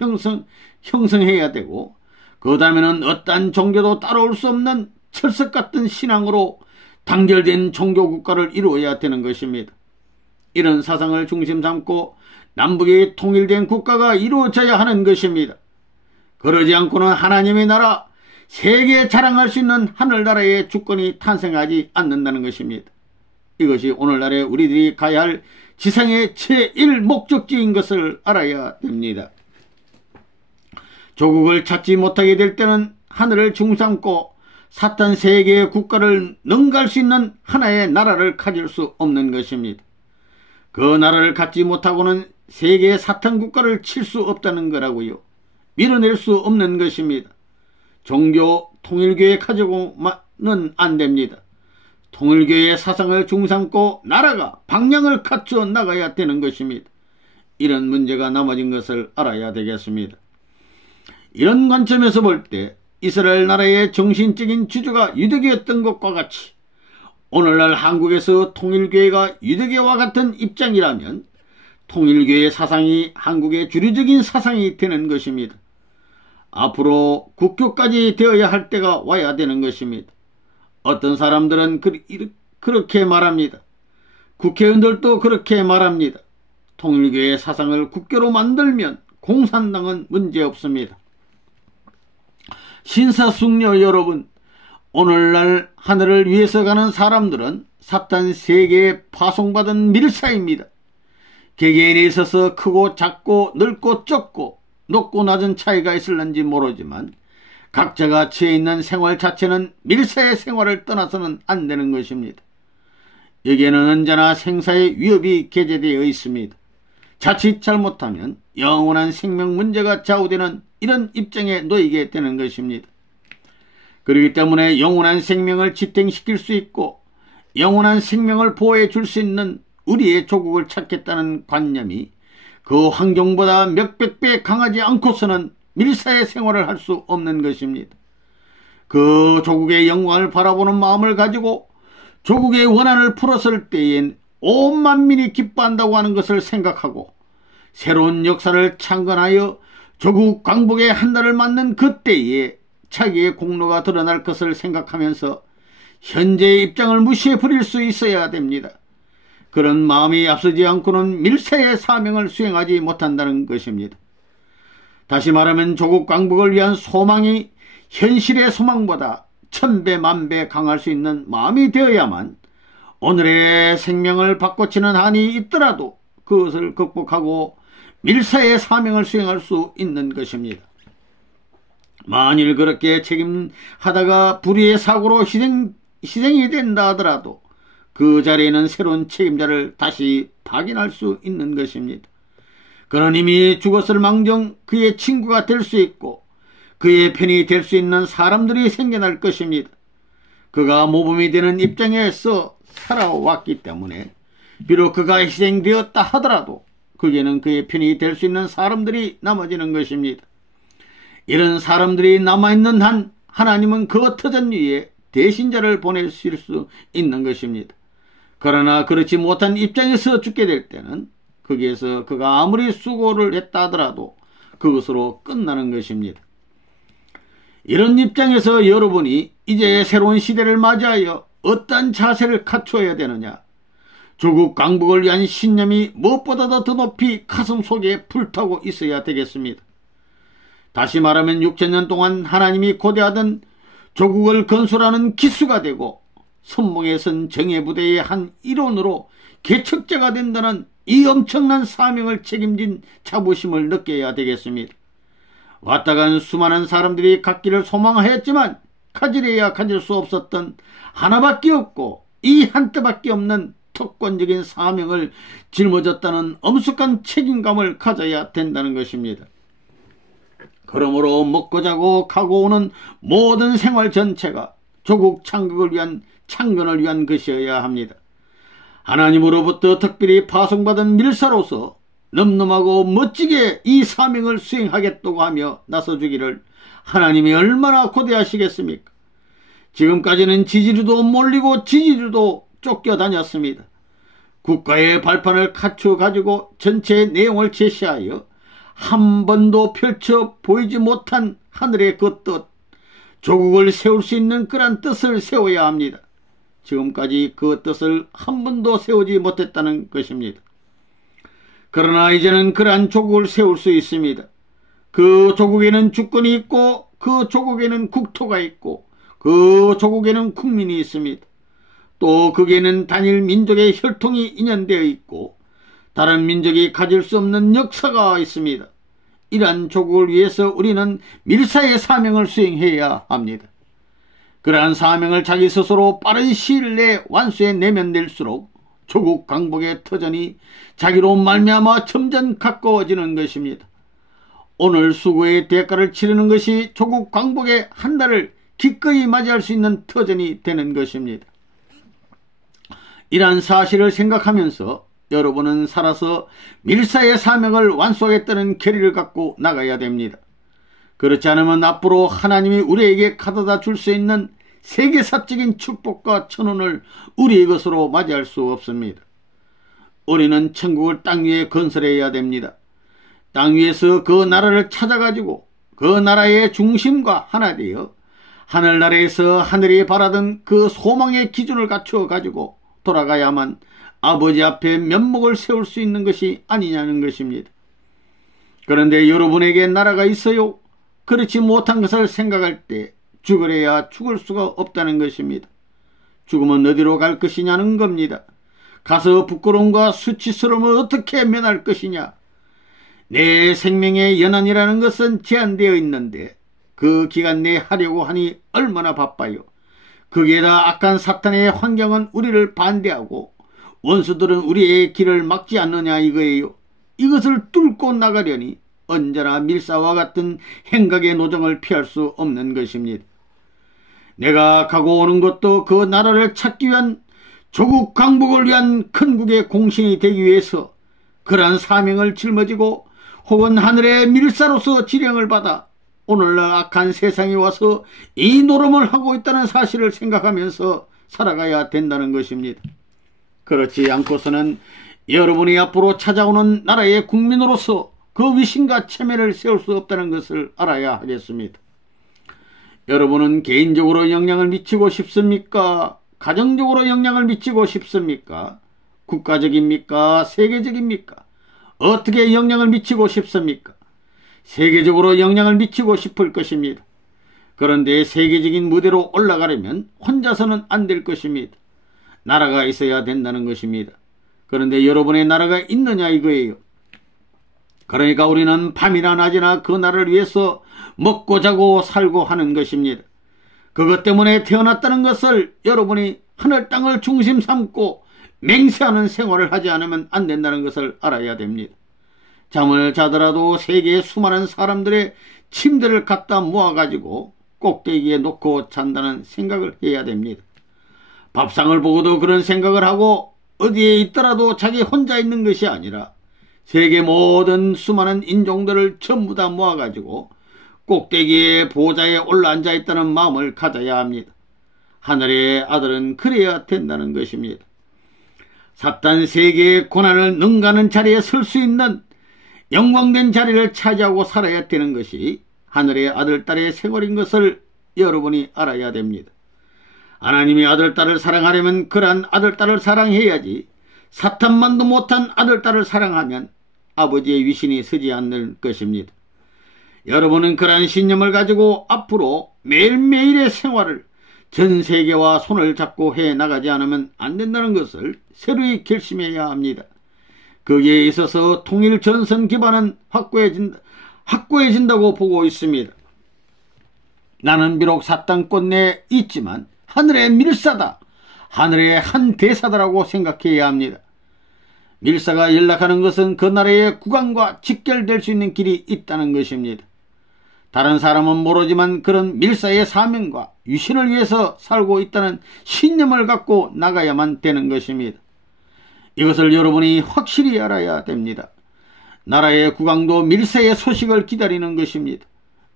형성해야 되고, 그 다음에는 어떤 종교도 따라올 수 없는 철석 같은 신앙으로 단결된 종교국가를 이루어야 되는 것입니다. 이런 사상을 중심 삼고 남북이 통일된 국가가 이루어져야 하는 것입니다. 그러지 않고는 하나님의 나라, 세계에 자랑할 수 있는 하늘나라의 주권이 탄생하지 않는다는 것입니다. 이것이 오늘날에 우리들이 가야 할 지상의 제1목적지인 것을 알아야 됩니다. 조국을 찾지 못하게 될 때는 하늘을 중삼고 사탄 세계의 국가를 능가할 수 있는 하나의 나라를 가질 수 없는 것입니다. 그 나라를 갖지 못하고는 세계의 사탄 국가를 칠 수 없다는 거라고요. 밀어낼 수 없는 것입니다. 종교 통일교회 가지고는 안 됩니다. 통일교회의 사상을 중삼고 나라가 방향을 갖춰 나가야 되는 것입니다. 이런 문제가 남아진 것을 알아야 되겠습니다. 이런 관점에서 볼 때 이스라엘 나라의 정신적인 주주가 유대교였던 것과 같이 오늘날 한국에서 통일교회가 유대교와 같은 입장이라면 통일교회 사상이 한국의 주류적인 사상이 되는 것입니다. 앞으로 국교까지 되어야 할 때가 와야 되는 것입니다. 어떤 사람들은 그렇게 말합니다. 국회의원들도 그렇게 말합니다. 통일교회 사상을 국교로 만들면 공산당은 문제없습니다. 신사숙녀 여러분, 오늘날 하늘을 위해서 가는 사람들은 사탄 세계에 파송받은 밀사입니다. 개개인에 있어서 크고 작고 넓고 좁고 높고 낮은 차이가 있을는지 모르지만 각자가 취해 있는 생활 자체는 밀사의 생활을 떠나서는 안 되는 것입니다. 여기에는 언제나 생사의 위협이 게재되어 있습니다. 자칫 잘못하면 영원한 생명 문제가 좌우되는 이런 입장에 놓이게 되는 것입니다. 그렇기 때문에 영원한 생명을 지탱시킬 수 있고 영원한 생명을 보호해 줄 수 있는 우리의 조국을 찾겠다는 관념이 그 환경보다 몇백 배 강하지 않고서는 밀사의 생활을 할 수 없는 것입니다. 그 조국의 영광을 바라보는 마음을 가지고 조국의 원한을 풀었을 때엔 온 만민이 기뻐한다고 하는 것을 생각하고 새로운 역사를 창건하여 조국 광복의 한날을 맞는 그때에 자기의 공로가 드러날 것을 생각하면서 현재의 입장을 무시해 버릴 수 있어야 됩니다. 그런 마음이 앞서지 않고는 밀사의 사명을 수행하지 못한다는 것입니다. 다시 말하면 조국 광복을 위한 소망이 현실의 소망보다 천배 만배 강할 수 있는 마음이 되어야만 오늘의 생명을 바꿔치는 한이 있더라도 그것을 극복하고 밀사의 사명을 수행할 수 있는 것입니다. 만일 그렇게 책임하다가 불의의 사고로 희생이 된다 하더라도 그 자리에는 새로운 책임자를 다시 박인할 수 있는 것입니다. 그는 이미 죽었을 망정 그의 친구가 될 수 있고 그의 편이 될 수 있는 사람들이 생겨날 것입니다. 그가 모범이 되는 입장에서 살아왔기 때문에 비록 그가 희생되었다 하더라도 그에는 그의 편이 될 수 있는 사람들이 남아지는 것입니다. 이런 사람들이 남아있는 한 하나님은 그 터전 위에 대신자를 보내실 수 있는 것입니다. 그러나 그렇지 못한 입장에서 죽게 될 때는 거기에서 그가 아무리 수고를 했다 하더라도 그것으로 끝나는 것입니다. 이런 입장에서 여러분이 이제 새로운 시대를 맞이하여 어떤 자세를 갖춰야 되느냐? 조국 광복을 위한 신념이 무엇보다도 더 높이 가슴 속에 불타고 있어야 되겠습니다. 다시 말하면 6천년 동안 하나님이 고대하던 조국을 건설하는 기수가 되고 선봉에 선 정예부대의 한 일원으로 개척자가 된다는 이 엄청난 사명을 책임진 자부심을 느껴야 되겠습니다. 왔다 간 수많은 사람들이 갖기를 소망하였지만 가지려야 가질 수 없었던 하나밖에 없고 이 한때밖에 없는 특권적인 사명을 짊어졌다는 엄숙한 책임감을 가져야 된다는 것입니다. 그러므로 먹고 자고 가고 오는 모든 생활 전체가 조국 창국을 위한 창건을 위한 것이어야 합니다. 하나님으로부터 특별히 파송받은 밀사로서 늠름하고 멋지게 이 사명을 수행하겠다고 하며 나서주기를 하나님이 얼마나 고대하시겠습니까? 지금까지는 지지리도 몰리고 지지리도 쫓겨다녔습니다. 국가의 발판을 갖춰가지고 전체의 내용을 제시하여 한 번도 펼쳐 보이지 못한 하늘의 그 뜻, 조국을 세울 수 있는 그런 뜻을 세워야 합니다. 지금까지 그 뜻을 한 번도 세우지 못했다는 것입니다. 그러나 이제는 그러한 조국을 세울 수 있습니다. 그 조국에는 주권이 있고 그 조국에는 국토가 있고 그 조국에는 국민이 있습니다. 또 거기에는 단일 민족의 혈통이 인연되어 있고 다른 민족이 가질 수 없는 역사가 있습니다. 이러한 조국을 위해서 우리는 밀사의 사명을 수행해야 합니다. 그러한 사명을 자기 스스로 빠른 시일 내에 완수해 내면 될수록 조국 강복의 터전이 자기로 말미암아 점점 가까워지는 것입니다. 오늘 수고의 대가를 치르는 것이 조국 강복의 한 달을 기꺼이 맞이할 수 있는 터전이 되는 것입니다. 이러한 사실을 생각하면서 여러분은 살아서 밀사의 사명을 완수하겠다는 결의를 갖고 나가야 됩니다. 그렇지 않으면 앞으로 하나님이 우리에게 가져다 줄 수 있는 세계사적인 축복과 천원을 우리의 것으로 맞이할 수 없습니다. 우리는 천국을 땅 위에 건설해야 됩니다. 땅 위에서 그 나라를 찾아가지고 그 나라의 중심과 하나 되어 하늘나라에서 하늘이 바라던 그 소망의 기준을 갖추어 가지고 돌아가야만 아버지 앞에 면목을 세울 수 있는 것이 아니냐는 것입니다. 그런데 여러분에게 나라가 있어요? 그렇지 못한 것을 생각할 때 죽으려야 죽을 수가 없다는 것입니다. 죽으면 어디로 갈 것이냐는 겁니다. 가서 부끄러움과 수치스러움을 어떻게 면할 것이냐. 내 생명의 연한이라는 것은 제한되어 있는데 그 기간 내에 하려고 하니 얼마나 바빠요. 거기에다 악한 사탄의 환경은 우리를 반대하고 원수들은 우리의 길을 막지 않느냐 이거예요. 이것을 뚫고 나가려니 언제나 밀사와 같은 행각의 노정을 피할 수 없는 것입니다. 내가 가고 오는 것도 그 나라를 찾기 위한 조국 강복을 위한 큰국의 공신이 되기 위해서 그러한 사명을 짊어지고 혹은 하늘의 밀사로서 지령을 받아 오늘날 악한 세상에 와서 이 노름을 하고 있다는 사실을 생각하면서 살아가야 된다는 것입니다. 그렇지 않고서는 여러분이 앞으로 찾아오는 나라의 국민으로서 그 위신과 체면을 세울 수 없다는 것을 알아야 하겠습니다. 여러분은 개인적으로 영향을 미치고 싶습니까? 가정적으로 영향을 미치고 싶습니까? 국가적입니까? 세계적입니까? 어떻게 영향을 미치고 싶습니까? 세계적으로 영향을 미치고 싶을 것입니다. 그런데 세계적인 무대로 올라가려면 혼자서는 안 될 것입니다. 나라가 있어야 된다는 것입니다. 그런데 여러분의 나라가 있느냐 이거예요. 그러니까 우리는 밤이나 낮이나 그 나라를 위해서 먹고 자고 살고 하는 것입니다. 그것 때문에 태어났다는 것을 여러분이 하늘 땅을 중심 삼고 맹세하는 생활을 하지 않으면 안 된다는 것을 알아야 됩니다. 잠을 자더라도 세계의 수많은 사람들의 침대를 갖다 모아가지고 꼭대기에 놓고 잔다는 생각을 해야 됩니다. 밥상을 보고도 그런 생각을 하고 어디에 있더라도 자기 혼자 있는 것이 아니라 세계 모든 수많은 인종들을 전부 다 모아가지고 꼭대기에 보좌에 올라앉아 있다는 마음을 가져야 합니다. 하늘의 아들은 그래야 된다는 것입니다. 사탄 세계의 고난을 능가하는 자리에 설 수 있는 영광된 자리를 차지하고 살아야 되는 것이 하늘의 아들, 딸의 생활인 것을 여러분이 알아야 됩니다. 하나님의 아들, 딸을 사랑하려면 그러한 아들, 딸을 사랑해야지 사탄만도 못한 아들, 딸을 사랑하면 아버지의 위신이 서지 않을 것입니다. 여러분은 그러한 신념을 가지고 앞으로 매일매일의 생활을 전 세계와 손을 잡고 해나가지 않으면 안 된다는 것을 새로이 결심해야 합니다. 거기에 있어서 통일 전선 기반은 확고해진다고 보고 있습니다. 나는 비록 사탄권 내에 있지만 하늘의 밀사다, 하늘의 한 대사다라고 생각해야 합니다. 밀사가 연락하는 것은 그 나라의 국왕과 직결될 수 있는 길이 있다는 것입니다. 다른 사람은 모르지만 그런 밀사의 사명과 유신을 위해서 살고 있다는 신념을 갖고 나가야만 되는 것입니다. 이것을 여러분이 확실히 알아야 됩니다. 나라의 국왕도 밀사의 소식을 기다리는 것입니다.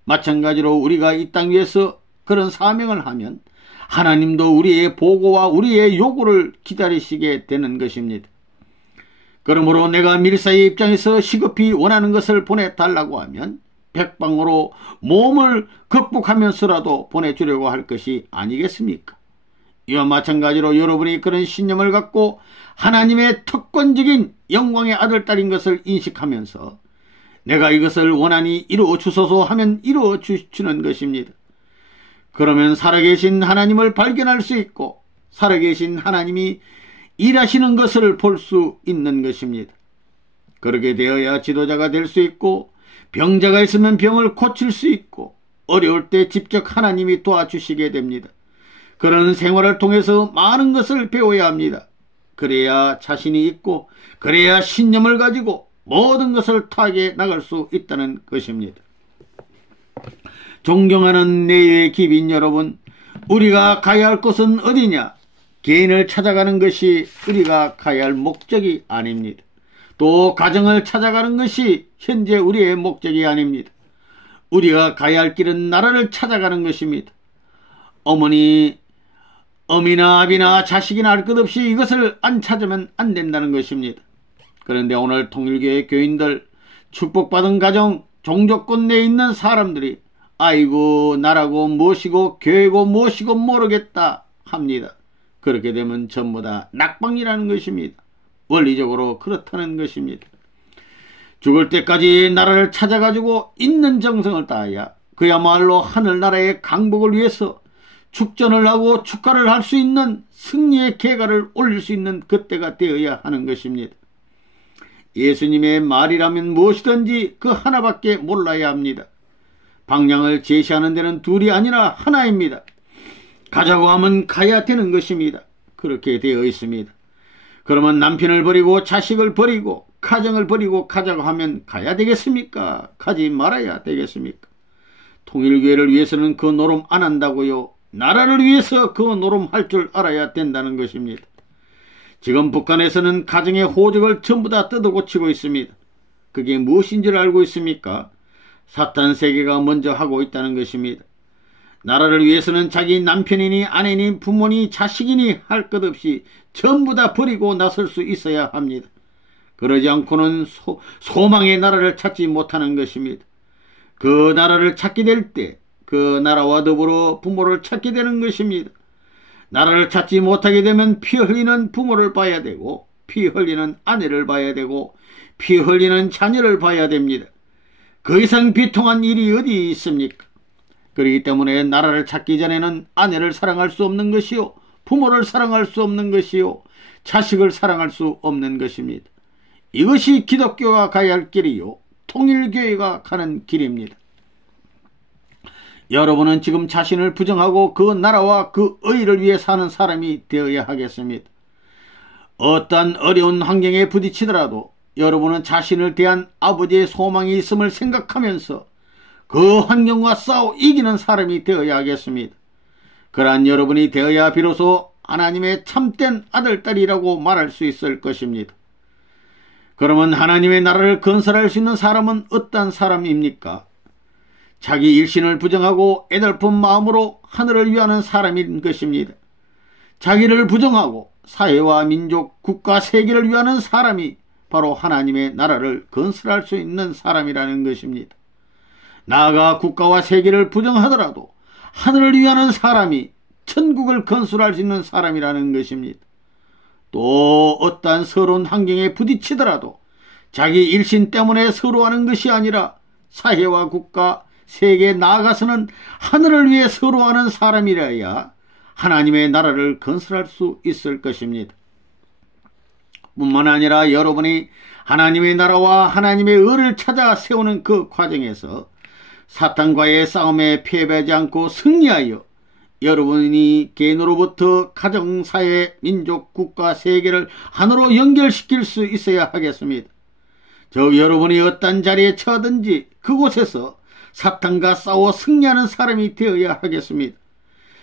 마찬가지로 우리가 이 땅 위에서 그런 사명을 하면 하나님도 우리의 보고와 우리의 요구를 기다리시게 되는 것입니다. 그러므로 내가 밀사의 입장에서 시급히 원하는 것을 보내달라고 하면 백방으로 몸을 극복하면서라도 보내주려고 할 것이 아니겠습니까? 이와 마찬가지로 여러분이 그런 신념을 갖고 하나님의 특권적인 영광의 아들, 딸인 것을 인식하면서 내가 이것을 원하니 이루어 주소서 하면 이루어 주시는 것입니다. 그러면 살아계신 하나님을 발견할 수 있고 살아계신 하나님이 일하시는 것을 볼 수 있는 것입니다. 그렇게 되어야 지도자가 될 수 있고 병자가 있으면 병을 고칠 수 있고 어려울 때 직접 하나님이 도와주시게 됩니다. 그런 생활을 통해서 많은 것을 배워야 합니다. 그래야 자신이 있고 그래야 신념을 가지고 모든 것을 타게 나갈 수 있다는 것입니다. 존경하는 내외 기빈 여러분, 우리가 가야 할 곳은 어디냐? 개인을 찾아가는 것이 우리가 가야 할 목적이 아닙니다. 또 가정을 찾아가는 것이 현재 우리의 목적이 아닙니다. 우리가 가야 할 길은 나라를 찾아가는 것입니다. 어미나 아비나 자식이나 할 것 없이 이것을 안 찾으면 안 된다는 것입니다. 그런데 오늘 통일교회 교인들, 축복받은 가정, 종족권 내에 있는 사람들이 아이고 나라고 무엇이고 교회고 무엇이고 모르겠다 합니다. 그렇게 되면 전부 다 낙방이라는 것입니다. 원리적으로 그렇다는 것입니다. 죽을 때까지 나라를 찾아가지고 있는 정성을 다하여 그야말로 하늘나라의 강복을 위해서 축전을 하고 축가를 할 수 있는 승리의 계가를 올릴 수 있는 그때가 되어야 하는 것입니다. 예수님의 말이라면 무엇이든지 그 하나밖에 몰라야 합니다. 방향을 제시하는 데는 둘이 아니라 하나입니다. 가자고 하면 가야 되는 것입니다. 그렇게 되어 있습니다. 그러면 남편을 버리고 자식을 버리고 가정을 버리고 가자고 하면 가야 되겠습니까? 가지 말아야 되겠습니까? 통일교회를 위해서는 그 노름 안 한다고요? 나라를 위해서 그 노름 할 줄 알아야 된다는 것입니다. 지금 북한에서는 가정의 호적을 전부 다 뜯어고치고 있습니다. 그게 무엇인지를 알고 있습니까? 사탄 세계가 먼저 하고 있다는 것입니다. 나라를 위해서는 자기 남편이니 아내니 부모니 자식이니 할 것 없이 전부 다 버리고 나설 수 있어야 합니다. 그러지 않고는 소망의 나라를 찾지 못하는 것입니다. 그 나라를 찾게 될 때 그 나라와 더불어 부모를 찾게 되는 것입니다. 나라를 찾지 못하게 되면 피 흘리는 부모를 봐야 되고 피 흘리는 아내를 봐야 되고 피 흘리는 자녀를 봐야 됩니다. 그 이상 비통한 일이 어디 있습니까? 그렇기 때문에 나라를 찾기 전에는 아내를 사랑할 수 없는 것이요, 부모를 사랑할 수 없는 것이요, 자식을 사랑할 수 없는 것입니다. 이것이 기독교가 가야 할 길이요, 통일교회가 가는 길입니다. 여러분은 지금 자신을 부정하고 그 나라와 그 의를 위해 사는 사람이 되어야 하겠습니다. 어떠한 어려운 환경에 부딪히더라도 여러분은 자신을 대한 아버지의 소망이 있음을 생각하면서 그 환경과 싸워 이기는 사람이 되어야 하겠습니다. 그러한 여러분이 되어야 비로소 하나님의 참된 아들, 딸이라고 말할 수 있을 것입니다. 그러면 하나님의 나라를 건설할 수 있는 사람은 어떤 사람입니까? 자기 일신을 부정하고 애달픈 마음으로 하늘을 위하는 사람인 것입니다. 자기를 부정하고 사회와 민족, 국가, 세계를 위하는 사람이 바로 하나님의 나라를 건설할 수 있는 사람이라는 것입니다. 나아가 국가와 세계를 부정하더라도 하늘을 위하는 사람이 천국을 건설할 수 있는 사람이라는 것입니다. 또 어떠한 서러운 환경에 부딪히더라도 자기 일신 때문에 서러워하는 것이 아니라 사회와 국가, 세계에 나아가서는 하늘을 위해 서러워하는 사람이라야 하나님의 나라를 건설할 수 있을 것입니다. 뿐만 아니라 여러분이 하나님의 나라와 하나님의 의를 찾아 세우는 그 과정에서 사탄과의 싸움에 패배하지 않고 승리하여 여러분이 개인으로부터 가정, 사회, 민족, 국가, 세계를 하나로 연결시킬 수 있어야 하겠습니다. 여러분이 어떤 자리에 처하든지 그곳에서 사탄과 싸워 승리하는 사람이 되어야 하겠습니다.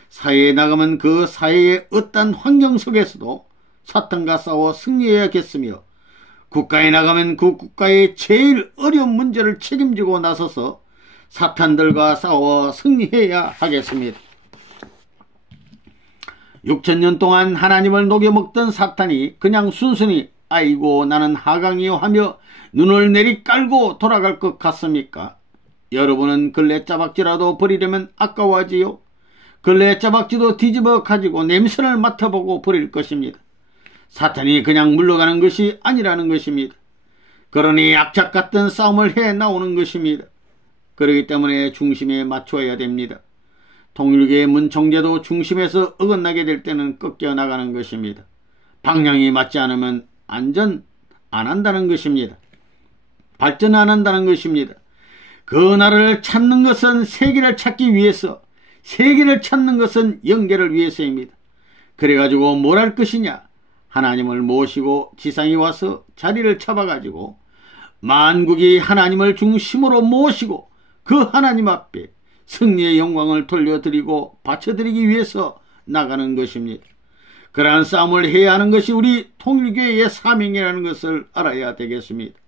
사회에 나가면 그 사회의 어떤 환경 속에서도 사탄과 싸워 승리해야겠으며, 국가에 나가면 그 국가의 제일 어려운 문제를 책임지고 나서서 사탄들과 싸워 승리해야 하겠습니다. 6,000년 동안 하나님을 녹여먹던 사탄이 그냥 순순히 아이고 나는 하강이요 하며 눈을 내리깔고 돌아갈 것 같습니까? 여러분은 걸레짜박지라도 버리려면 아까워하지요? 걸레짜박지도 뒤집어 가지고 냄새를 맡아보고 버릴 것입니다. 사탄이 그냥 물러가는 것이 아니라는 것입니다. 그러니 악착 같은 싸움을 해 나오는 것입니다. 그렇기 때문에 중심에 맞춰야 됩니다. 통일교회 문총재도 중심에서 어긋나게 될 때는 꺾여 나가는 것입니다. 방향이 맞지 않으면 안전 안 한다는 것입니다. 발전 안 한다는 것입니다. 그 나라를 찾는 것은 세계를 찾기 위해서, 세계를 찾는 것은 영계를 위해서입니다. 그래가지고 뭘 할 것이냐? 하나님을 모시고 지상에 와서 자리를 잡아가지고 만국이 하나님을 중심으로 모시고 그 하나님 앞에 승리의 영광을 돌려드리고 바쳐드리기 위해서 나가는 것입니다. 그러한 싸움을 해야 하는 것이 우리 통일교회의 사명이라는 것을 알아야 되겠습니다.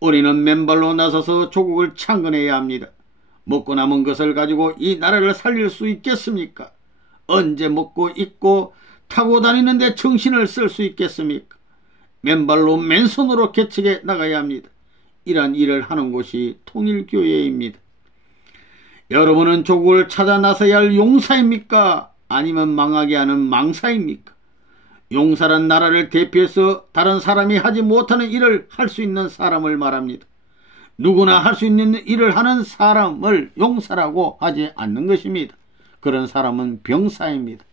우리는 맨발로 나서서 조국을 창건해야 합니다. 먹고 남은 것을 가지고 이 나라를 살릴 수 있겠습니까? 언제 먹고 입고 타고 다니는데 정신을 쓸 수 있겠습니까? 맨발로 맨손으로 개척해 나가야 합니다. 이러한 일을 하는 곳이 통일교회입니다. 여러분은 조국을 찾아 나서야 할 용사입니까? 아니면 망하게 하는 망사입니까? 용사란 나라를 대표해서 다른 사람이 하지 못하는 일을 할 수 있는 사람을 말합니다. 누구나 할 수 있는 일을 하는 사람을 용사라고 하지 않는 것입니다. 그런 사람은 병사입니다.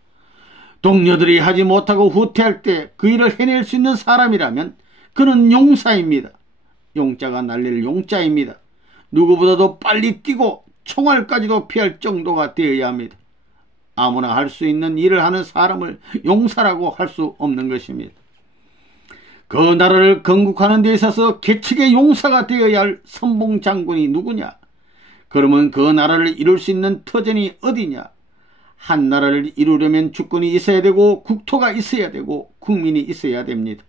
동료들이 하지 못하고 후퇴할 때 그 일을 해낼 수 있는 사람이라면 그는 용사입니다. 용자가 날릴 용자입니다. 누구보다도 빨리 뛰고 총알까지도 피할 정도가 되어야 합니다. 아무나 할 수 있는 일을 하는 사람을 용사라고 할 수 없는 것입니다. 그 나라를 건국하는 데 있어서 개척의 용사가 되어야 할 선봉장군이 누구냐? 그러면 그 나라를 이룰 수 있는 터전이 어디냐? 한 나라를 이루려면 주권이 있어야 되고 국토가 있어야 되고 국민이 있어야 됩니다.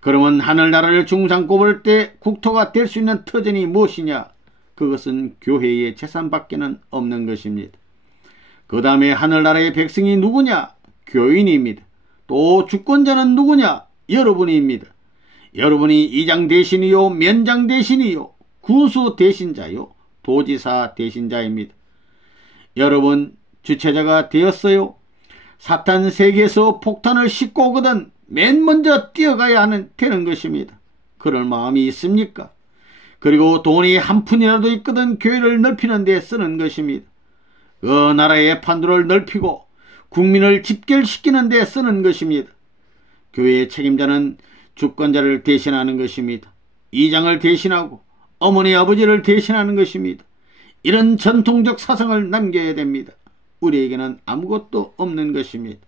그러면 하늘나라를 중상 꼽을 때 국토가 될 수 있는 터전이 무엇이냐? 그것은 교회의 재산밖에는 없는 것입니다. 그 다음에 하늘나라의 백성이 누구냐? 교인입니다. 또 주권자는 누구냐? 여러분입니다. 여러분이 이장 대신이요, 면장 대신이요, 구수 대신자요, 도지사 대신자입니다. 여러분 주체자가 되었어요. 사탄 세계에서 폭탄을 싣고 오거든 맨 먼저 뛰어가야 되는 것입니다. 그럴 마음이 있습니까? 그리고 돈이 한 푼이라도 있거든 교회를 넓히는 데 쓰는 것입니다. 그 나라의 판도를 넓히고 국민을 집결시키는 데 쓰는 것입니다. 교회의 책임자는 주권자를 대신하는 것입니다. 이장을 대신하고 어머니 아버지를 대신하는 것입니다. 이런 전통적 사상을 남겨야 됩니다. 우리에게는 아무것도 없는 것입니다.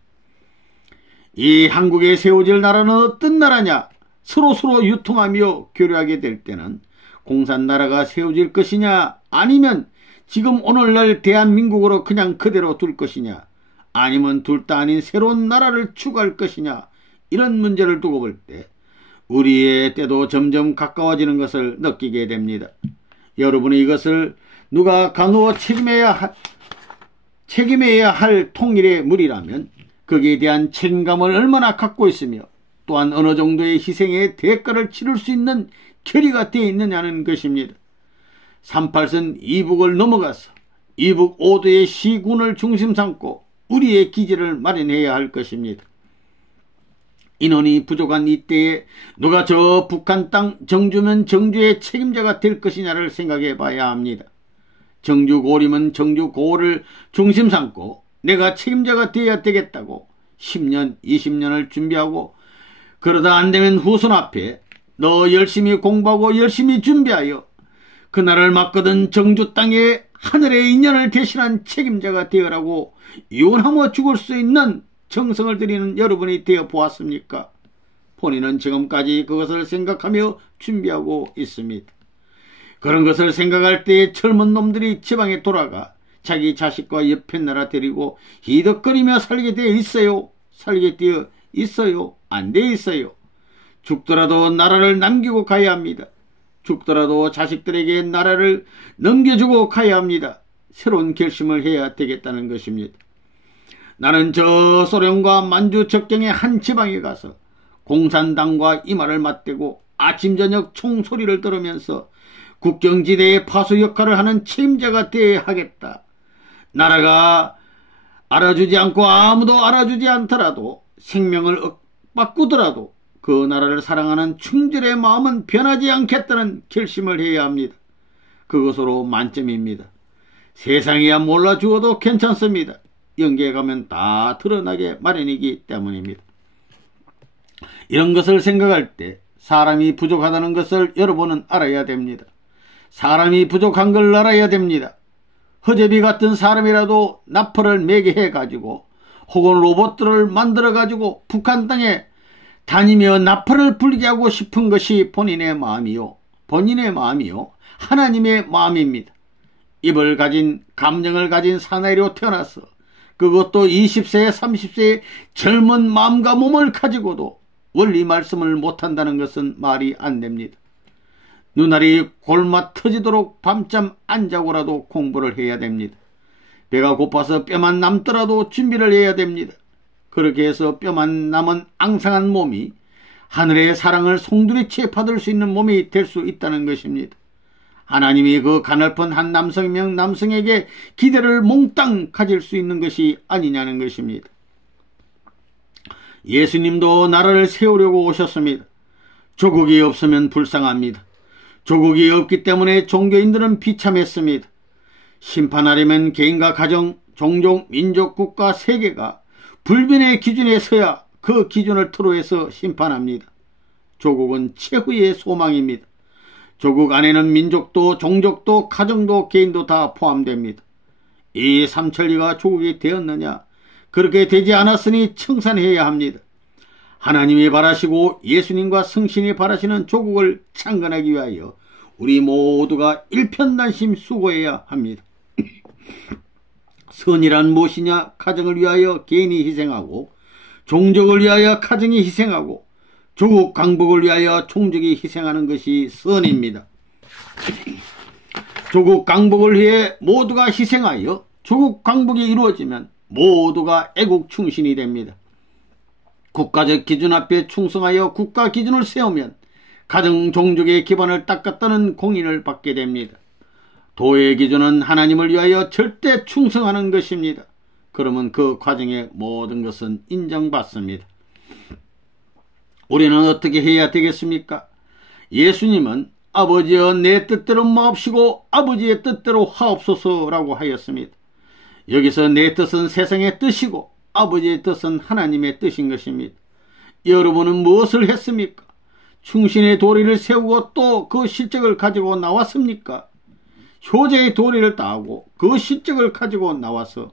이 한국에 세워질 나라는 어떤 나라냐? 서로 유통하며 교류하게 될 때는 공산나라가 세워질 것이냐, 아니면 지금 오늘날 대한민국으로 그냥 그대로 둘 것이냐, 아니면 둘 다 아닌 새로운 나라를 추구할 것이냐, 이런 문제를 두고 볼 때 우리의 때도 점점 가까워지는 것을 느끼게 됩니다. 여러분이 이것을 누가 강호 책임해야 할 통일의 물이라면 거기에 대한 책임감을 얼마나 갖고 있으며 또한 어느 정도의 희생의 대가를 치를 수 있는 결의가 되어 있느냐는 것입니다. 38선 이북을 넘어가서 이북 5도의 시군을 중심 삼고 우리의 기지를 마련해야 할 것입니다. 인원이 부족한 이때에 누가 저 북한 땅 정주면 정주의 책임자가 될 것이냐를 생각해 봐야 합니다. 정주 고림은 정주 고를 중심 삼고 내가 책임자가 되어야 되겠다고 10년, 20년을 준비하고 그러다 안되면 후손 앞에 너 열심히 공부하고 열심히 준비하여 나라를 맡거든 정주 땅에 하늘의 인연을 대신한 책임자가 되어라고 유언하며 죽을 수 있는 정성을 들이는 여러분이 되어 보았습니까? 본인은 지금까지 그것을 생각하며 준비하고 있습니다. 그런 것을 생각할 때에 젊은 놈들이 지방에 돌아가 자기 자식과 옆에 나라 데리고 히덕거리며 살게 되어 있어요? 살게 되어 있어요? 안 되어 있어요? 죽더라도 나라를 남기고 가야 합니다. 죽더라도 자식들에게 나라를 넘겨주고 가야 합니다. 새로운 결심을 해야 되겠다는 것입니다. 나는 저 소련과 만주 접경의 한 지방에 가서 공산당과 이마를 맞대고 아침 저녁 총소리를 들으면서 국경지대의 파수 역할을 하는 책임자가 되어야 하겠다. 나라가 알아주지 않고 아무도 알아주지 않더라도 생명을 바꾸더라도 그 나라를 사랑하는 충절의 마음은 변하지 않겠다는 결심을 해야 합니다. 그것으로 만점입니다. 세상이야 몰라 죽어도 괜찮습니다. 영계에 가면 다 드러나게 마련이기 때문입니다. 이런 것을 생각할 때 사람이 부족하다는 것을 여러분은 알아야 됩니다. 사람이 부족한 걸 알아야 됩니다. 허재비 같은 사람이라도 나팔을 매게 해가지고 혹은 로봇들을 만들어가지고 북한 땅에 다니며 나팔을 불게 하고 싶은 것이 본인의 마음이요. 하나님의 마음입니다. 입을 가진 감정을 가진 사나이로 태어나서 그것도 20세 30세의 젊은 마음과 몸을 가지고도 원리 말씀을 못한다는 것은 말이 안 됩니다. 눈알이 골마 터지도록 밤잠 안 자고라도 공부를 해야 됩니다. 배가 고파서 뼈만 남더라도 준비를 해야 됩니다. 그렇게 해서 뼈만 남은 앙상한 몸이 하늘의 사랑을 송두리째 받을 수 있는 몸이 될 수 있다는 것입니다. 하나님이 그 가늘픈 한 남성명 남성에게 기대를 몽땅 가질 수 있는 것이 아니냐는 것입니다. 예수님도 나라를 세우려고 오셨습니다. 조국이 없으면 불쌍합니다. 조국이 없기 때문에 종교인들은 비참했습니다. 심판하려면 개인과 가정, 종족, 민족, 국가, 세계가 불변의 기준에 서야 그 기준을 토로해서 심판합니다. 조국은 최후의 소망입니다. 조국 안에는 민족도, 종족도, 가정도, 개인도 다 포함됩니다. 이 삼천리가 조국이 되었느냐? 그렇게 되지 않았으니 청산해야 합니다. 하나님이 바라시고 예수님과 성신이 바라시는 조국을 창건하기 위하여 우리 모두가 일편단심 수고해야 합니다. 선이란 무엇이냐? 가정을 위하여 개인이 희생하고, 종족을 위하여 가정이 희생하고, 조국 강복을 위하여 종족이 희생하는 것이 선입니다. 조국 강복을 위해 모두가 희생하여 조국 강복이 이루어지면 모두가 애국 충신이 됩니다. 국가적 기준 앞에 충성하여 국가 기준을 세우면 가정 종족의 기반을 닦았다는 공인을 받게 됩니다. 도의 기준은 하나님을 위하여 절대 충성하는 것입니다. 그러면 그 과정의 모든 것은 인정받습니다. 우리는 어떻게 해야 되겠습니까? 예수님은 아버지여 내 뜻대로 마옵시고 아버지의 뜻대로 하옵소서라고 하였습니다. 여기서 내 뜻은 세상의 뜻이고 아버지의 뜻은 하나님의 뜻인 것입니다. 여러분은 무엇을 했습니까? 충신의 도리를 세우고 또 그 실적을 가지고 나왔습니까? 효자의 도리를 다하고 그 실적을 가지고 나와서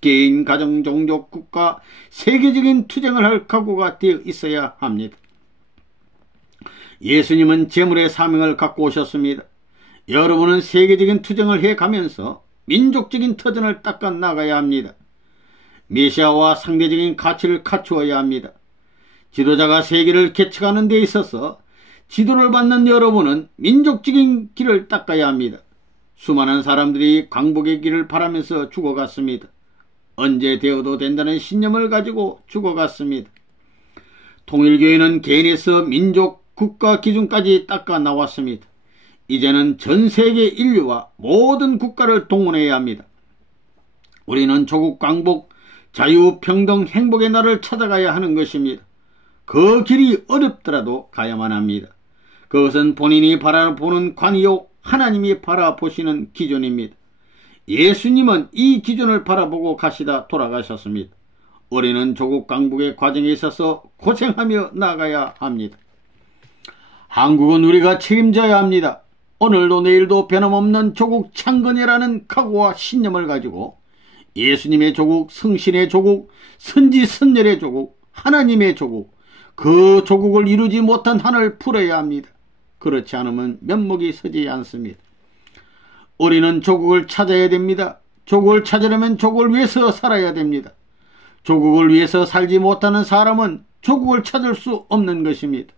개인, 가정, 종족, 국가, 세계적인 투쟁을 할 각오가 되어 있어야 합니다. 예수님은 재물의 사명을 갖고 오셨습니다. 여러분은 세계적인 투쟁을 해가면서 민족적인 터전을 닦아 나가야 합니다. 메시아와 상대적인 가치를 갖추어야 합니다. 지도자가 세계를 개척하는 데 있어서 지도를 받는 여러분은 민족적인 길을 닦아야 합니다. 수많은 사람들이 광복의 길을 바라면서 죽어갔습니다. 언제 되어도 된다는 신념을 가지고 죽어갔습니다. 통일교회는 개인에서 민족, 국가 기준까지 닦아 나왔습니다. 이제는 전 세계 인류와 모든 국가를 동원해야 합니다. 우리는 조국 광복, 자유, 평등, 행복의 날을 찾아가야 하는 것입니다. 그 길이 어렵더라도 가야만 합니다. 그것은 본인이 바라보는 관이요 하나님이 바라보시는 기준입니다. 예수님은 이 기준을 바라보고 가시다 돌아가셨습니다. 우리는 조국 강복의 과정에 있어서 고생하며 나가야 합니다. 한국은 우리가 책임져야 합니다. 오늘도 내일도 변함없는 조국 창건이라는 각오와 신념을 가지고 예수님의 조국, 성신의 조국, 선지선열의 조국, 하나님의 조국, 그 조국을 이루지 못한 한을 풀어야 합니다. 그렇지 않으면 면목이 서지 않습니다. 우리는 조국을 찾아야 됩니다. 조국을 찾으려면 조국을 위해서 살아야 됩니다. 조국을 위해서 살지 못하는 사람은 조국을 찾을 수 없는 것입니다.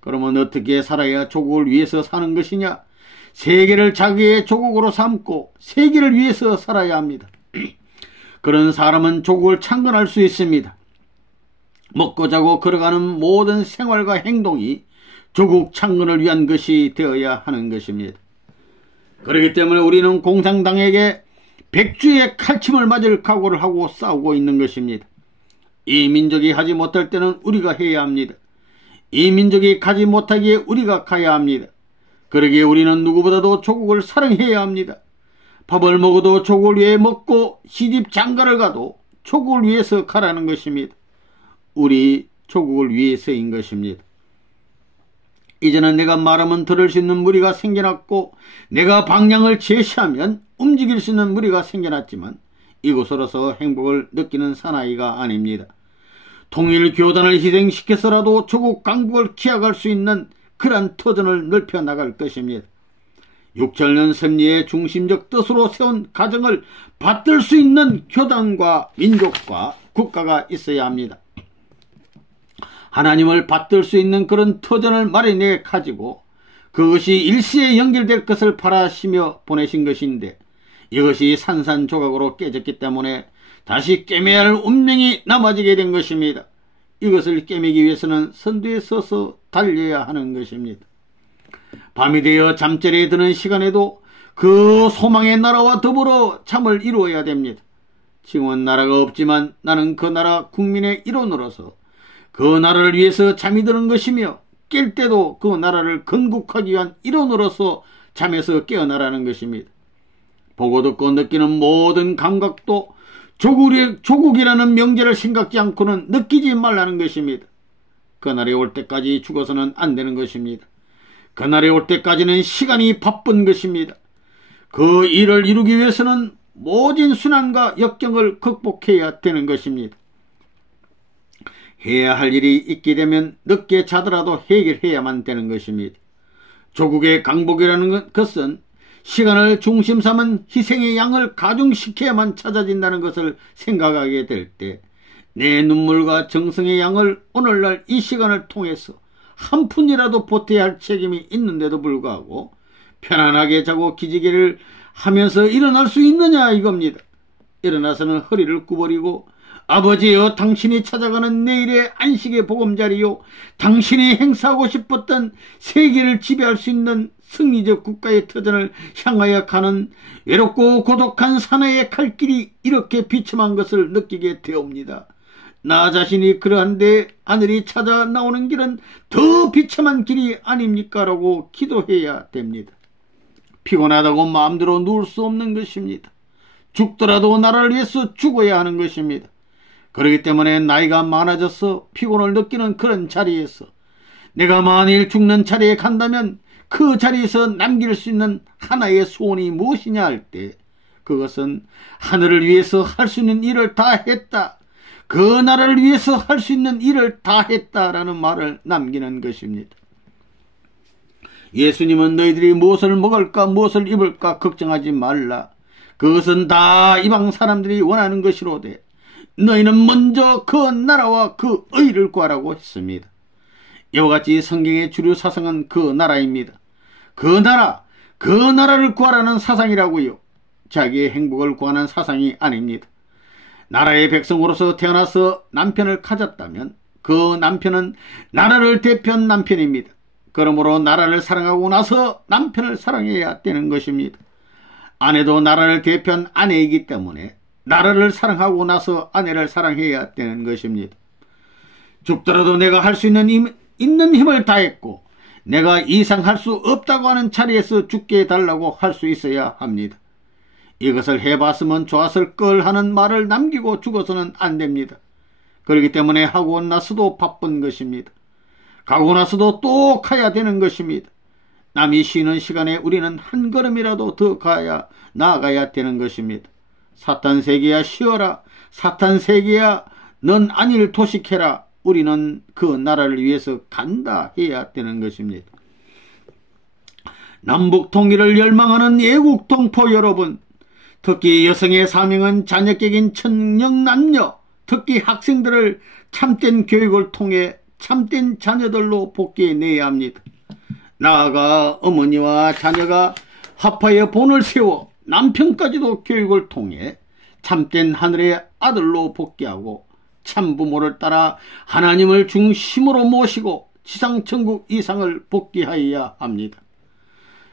그러면 어떻게 살아야 조국을 위해서 사는 것이냐? 세계를 자기의 조국으로 삼고 세계를 위해서 살아야 합니다. 그런 사람은 조국을 창건할 수 있습니다. 먹고 자고 걸어가는 모든 생활과 행동이 조국 창건을 위한 것이 되어야 하는 것입니다. 그렇기 때문에 우리는 공산당에게 백주의 칼침을 맞을 각오를 하고 싸우고 있는 것입니다. 이 민족이 하지 못할 때는 우리가 해야 합니다. 이 민족이 가지 못하기에 우리가 가야 합니다. 그러기에 우리는 누구보다도 조국을 사랑해야 합니다. 밥을 먹어도 조국을 위해 먹고 시집 장가를 가도 조국을 위해서 가라는 것입니다. 우리 조국을 위해서인 것입니다. 이제는 내가 말하면 들을 수 있는 무리가 생겨났고 내가 방향을 제시하면 움직일 수 있는 무리가 생겨났지만 이곳으로서 행복을 느끼는 사나이가 아닙니다. 통일교단을 희생시켜서라도 조국 강국을 기약할 수 있는 그러한 터전을 넓혀 나갈 것입니다. 6천년 섭리의 중심적 뜻으로 세운 가정을 받들 수 있는 교단과 민족과 국가가 있어야 합니다. 하나님을 받들 수 있는 그런 터전을 마련해 가지고 그것이 일시에 연결될 것을 바라시며 보내신 것인데 이것이 산산조각으로 깨졌기 때문에 다시 깨매야 할 운명이 남아지게 된 것입니다. 이것을 깨매기 위해서는 선두에 서서 달려야 하는 것입니다. 밤이 되어 잠자리에 드는 시간에도 그 소망의 나라와 더불어 잠을 이루어야 됩니다. 지금은 나라가 없지만 나는 그 나라 국민의 일원으로서 그 나라를 위해서 잠이 드는 것이며 깰 때도 그 나라를 건국하기 위한 일원으로서 잠에서 깨어나라는 것입니다. 보고 듣고 느끼는 모든 감각도 조국이라는 명제를 생각지 않고는 느끼지 말라는 것입니다. 그날이 올 때까지 죽어서는 안 되는 것입니다. 그날이 올 때까지는 시간이 바쁜 것입니다. 그 일을 이루기 위해서는 모진 순환과 역경을 극복해야 되는 것입니다. 해야 할 일이 있게 되면 늦게 자더라도 해결해야만 되는 것입니다. 조국의 강복이라는 것은 시간을 중심 삼은 희생의 양을 가중시켜야만 찾아진다는 것을 생각하게 될 때 내 눈물과 정성의 양을 오늘날 이 시간을 통해서 한 푼이라도 보태야 할 책임이 있는데도 불구하고 편안하게 자고 기지개를 하면서 일어날 수 있느냐 이겁니다. 일어나서는 허리를 구부리고 아버지여 당신이 찾아가는 내일의 안식의 보금자리요 당신이 행사하고 싶었던 세계를 지배할 수 있는 승리적 국가의 터전을 향하여 가는 외롭고 고독한 사나이의 갈 길이 이렇게 비참한 것을 느끼게 되옵니다. 나 자신이 그러한데 하늘이 찾아 나오는 길은 더 비참한 길이 아닙니까? 라고 기도해야 됩니다. 피곤하다고 마음대로 누울 수 없는 것입니다. 죽더라도 나라를 위해서 죽어야 하는 것입니다. 그렇기 때문에 나이가 많아져서 피곤을 느끼는 그런 자리에서 내가 만일 죽는 자리에 간다면 그 자리에서 남길 수 있는 하나의 소원이 무엇이냐 할 때 그것은 하늘을 위해서 할 수 있는 일을 다 했다. 그 나라를 위해서 할 수 있는 일을 다 했다라는 말을 남기는 것입니다. 예수님은 너희들이 무엇을 먹을까 무엇을 입을까 걱정하지 말라. 그것은 다 이방 사람들이 원하는 것이로되 너희는 먼저 그 나라와 그 의를 구하라고 했습니다. 이와 같이 성경의 주류 사상은 그 나라입니다. 그 나라를 구하라는 사상이라고요. 자기의 행복을 구하는 사상이 아닙니다. 나라의 백성으로서 태어나서 남편을 가졌다면 그 남편은 나라를 대표한 남편입니다. 그러므로 나라를 사랑하고 나서 남편을 사랑해야 되는 것입니다. 아내도 나라를 대표한 아내이기 때문에 나라를 사랑하고 나서 아내를 사랑해야 되는 것입니다. 죽더라도 내가 할 수 있는 힘을 다했고 내가 이상 할 수 없다고 하는 자리에서 죽게 해달라고 할 수 있어야 합니다. 이것을 해봤으면 좋았을 걸 하는 말을 남기고 죽어서는 안 됩니다. 그렇기 때문에 하고 나서도 바쁜 것입니다. 가고 나서도 또 가야 되는 것입니다. 남이 쉬는 시간에 우리는 한 걸음이라도 더 나아가야 되는 것입니다. 사탄 세계야 쉬어라. 사탄 세계야 넌 안일 도식해라. 우리는 그 나라를 위해서 간다 해야 되는 것입니다. 남북 통일을 열망하는 애국 동포 여러분, 특히 여성의 사명은 자녀격인 청년 남녀, 특히 학생들을 참된 교육을 통해 참된 자녀들로 복귀해내야 합니다. 나아가 어머니와 자녀가 화파의 본을 세워 남편까지도 교육을 통해 참된 하늘의 아들로 복귀하고 참부모를 따라 하나님을 중심으로 모시고 지상천국 이상을 복귀하여야 합니다.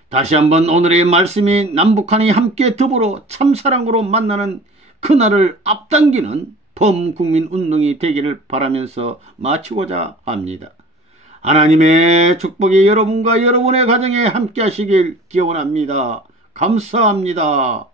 다시 한번 오늘의 말씀이 남북한이 함께 더불어 참사랑으로 만나는 그날을 앞당기는 범국민운동이 되기를 바라면서 마치고자 합니다. 하나님의 축복이 여러분과 여러분의 가정에 함께 하시길 기원합니다. 감사합니다.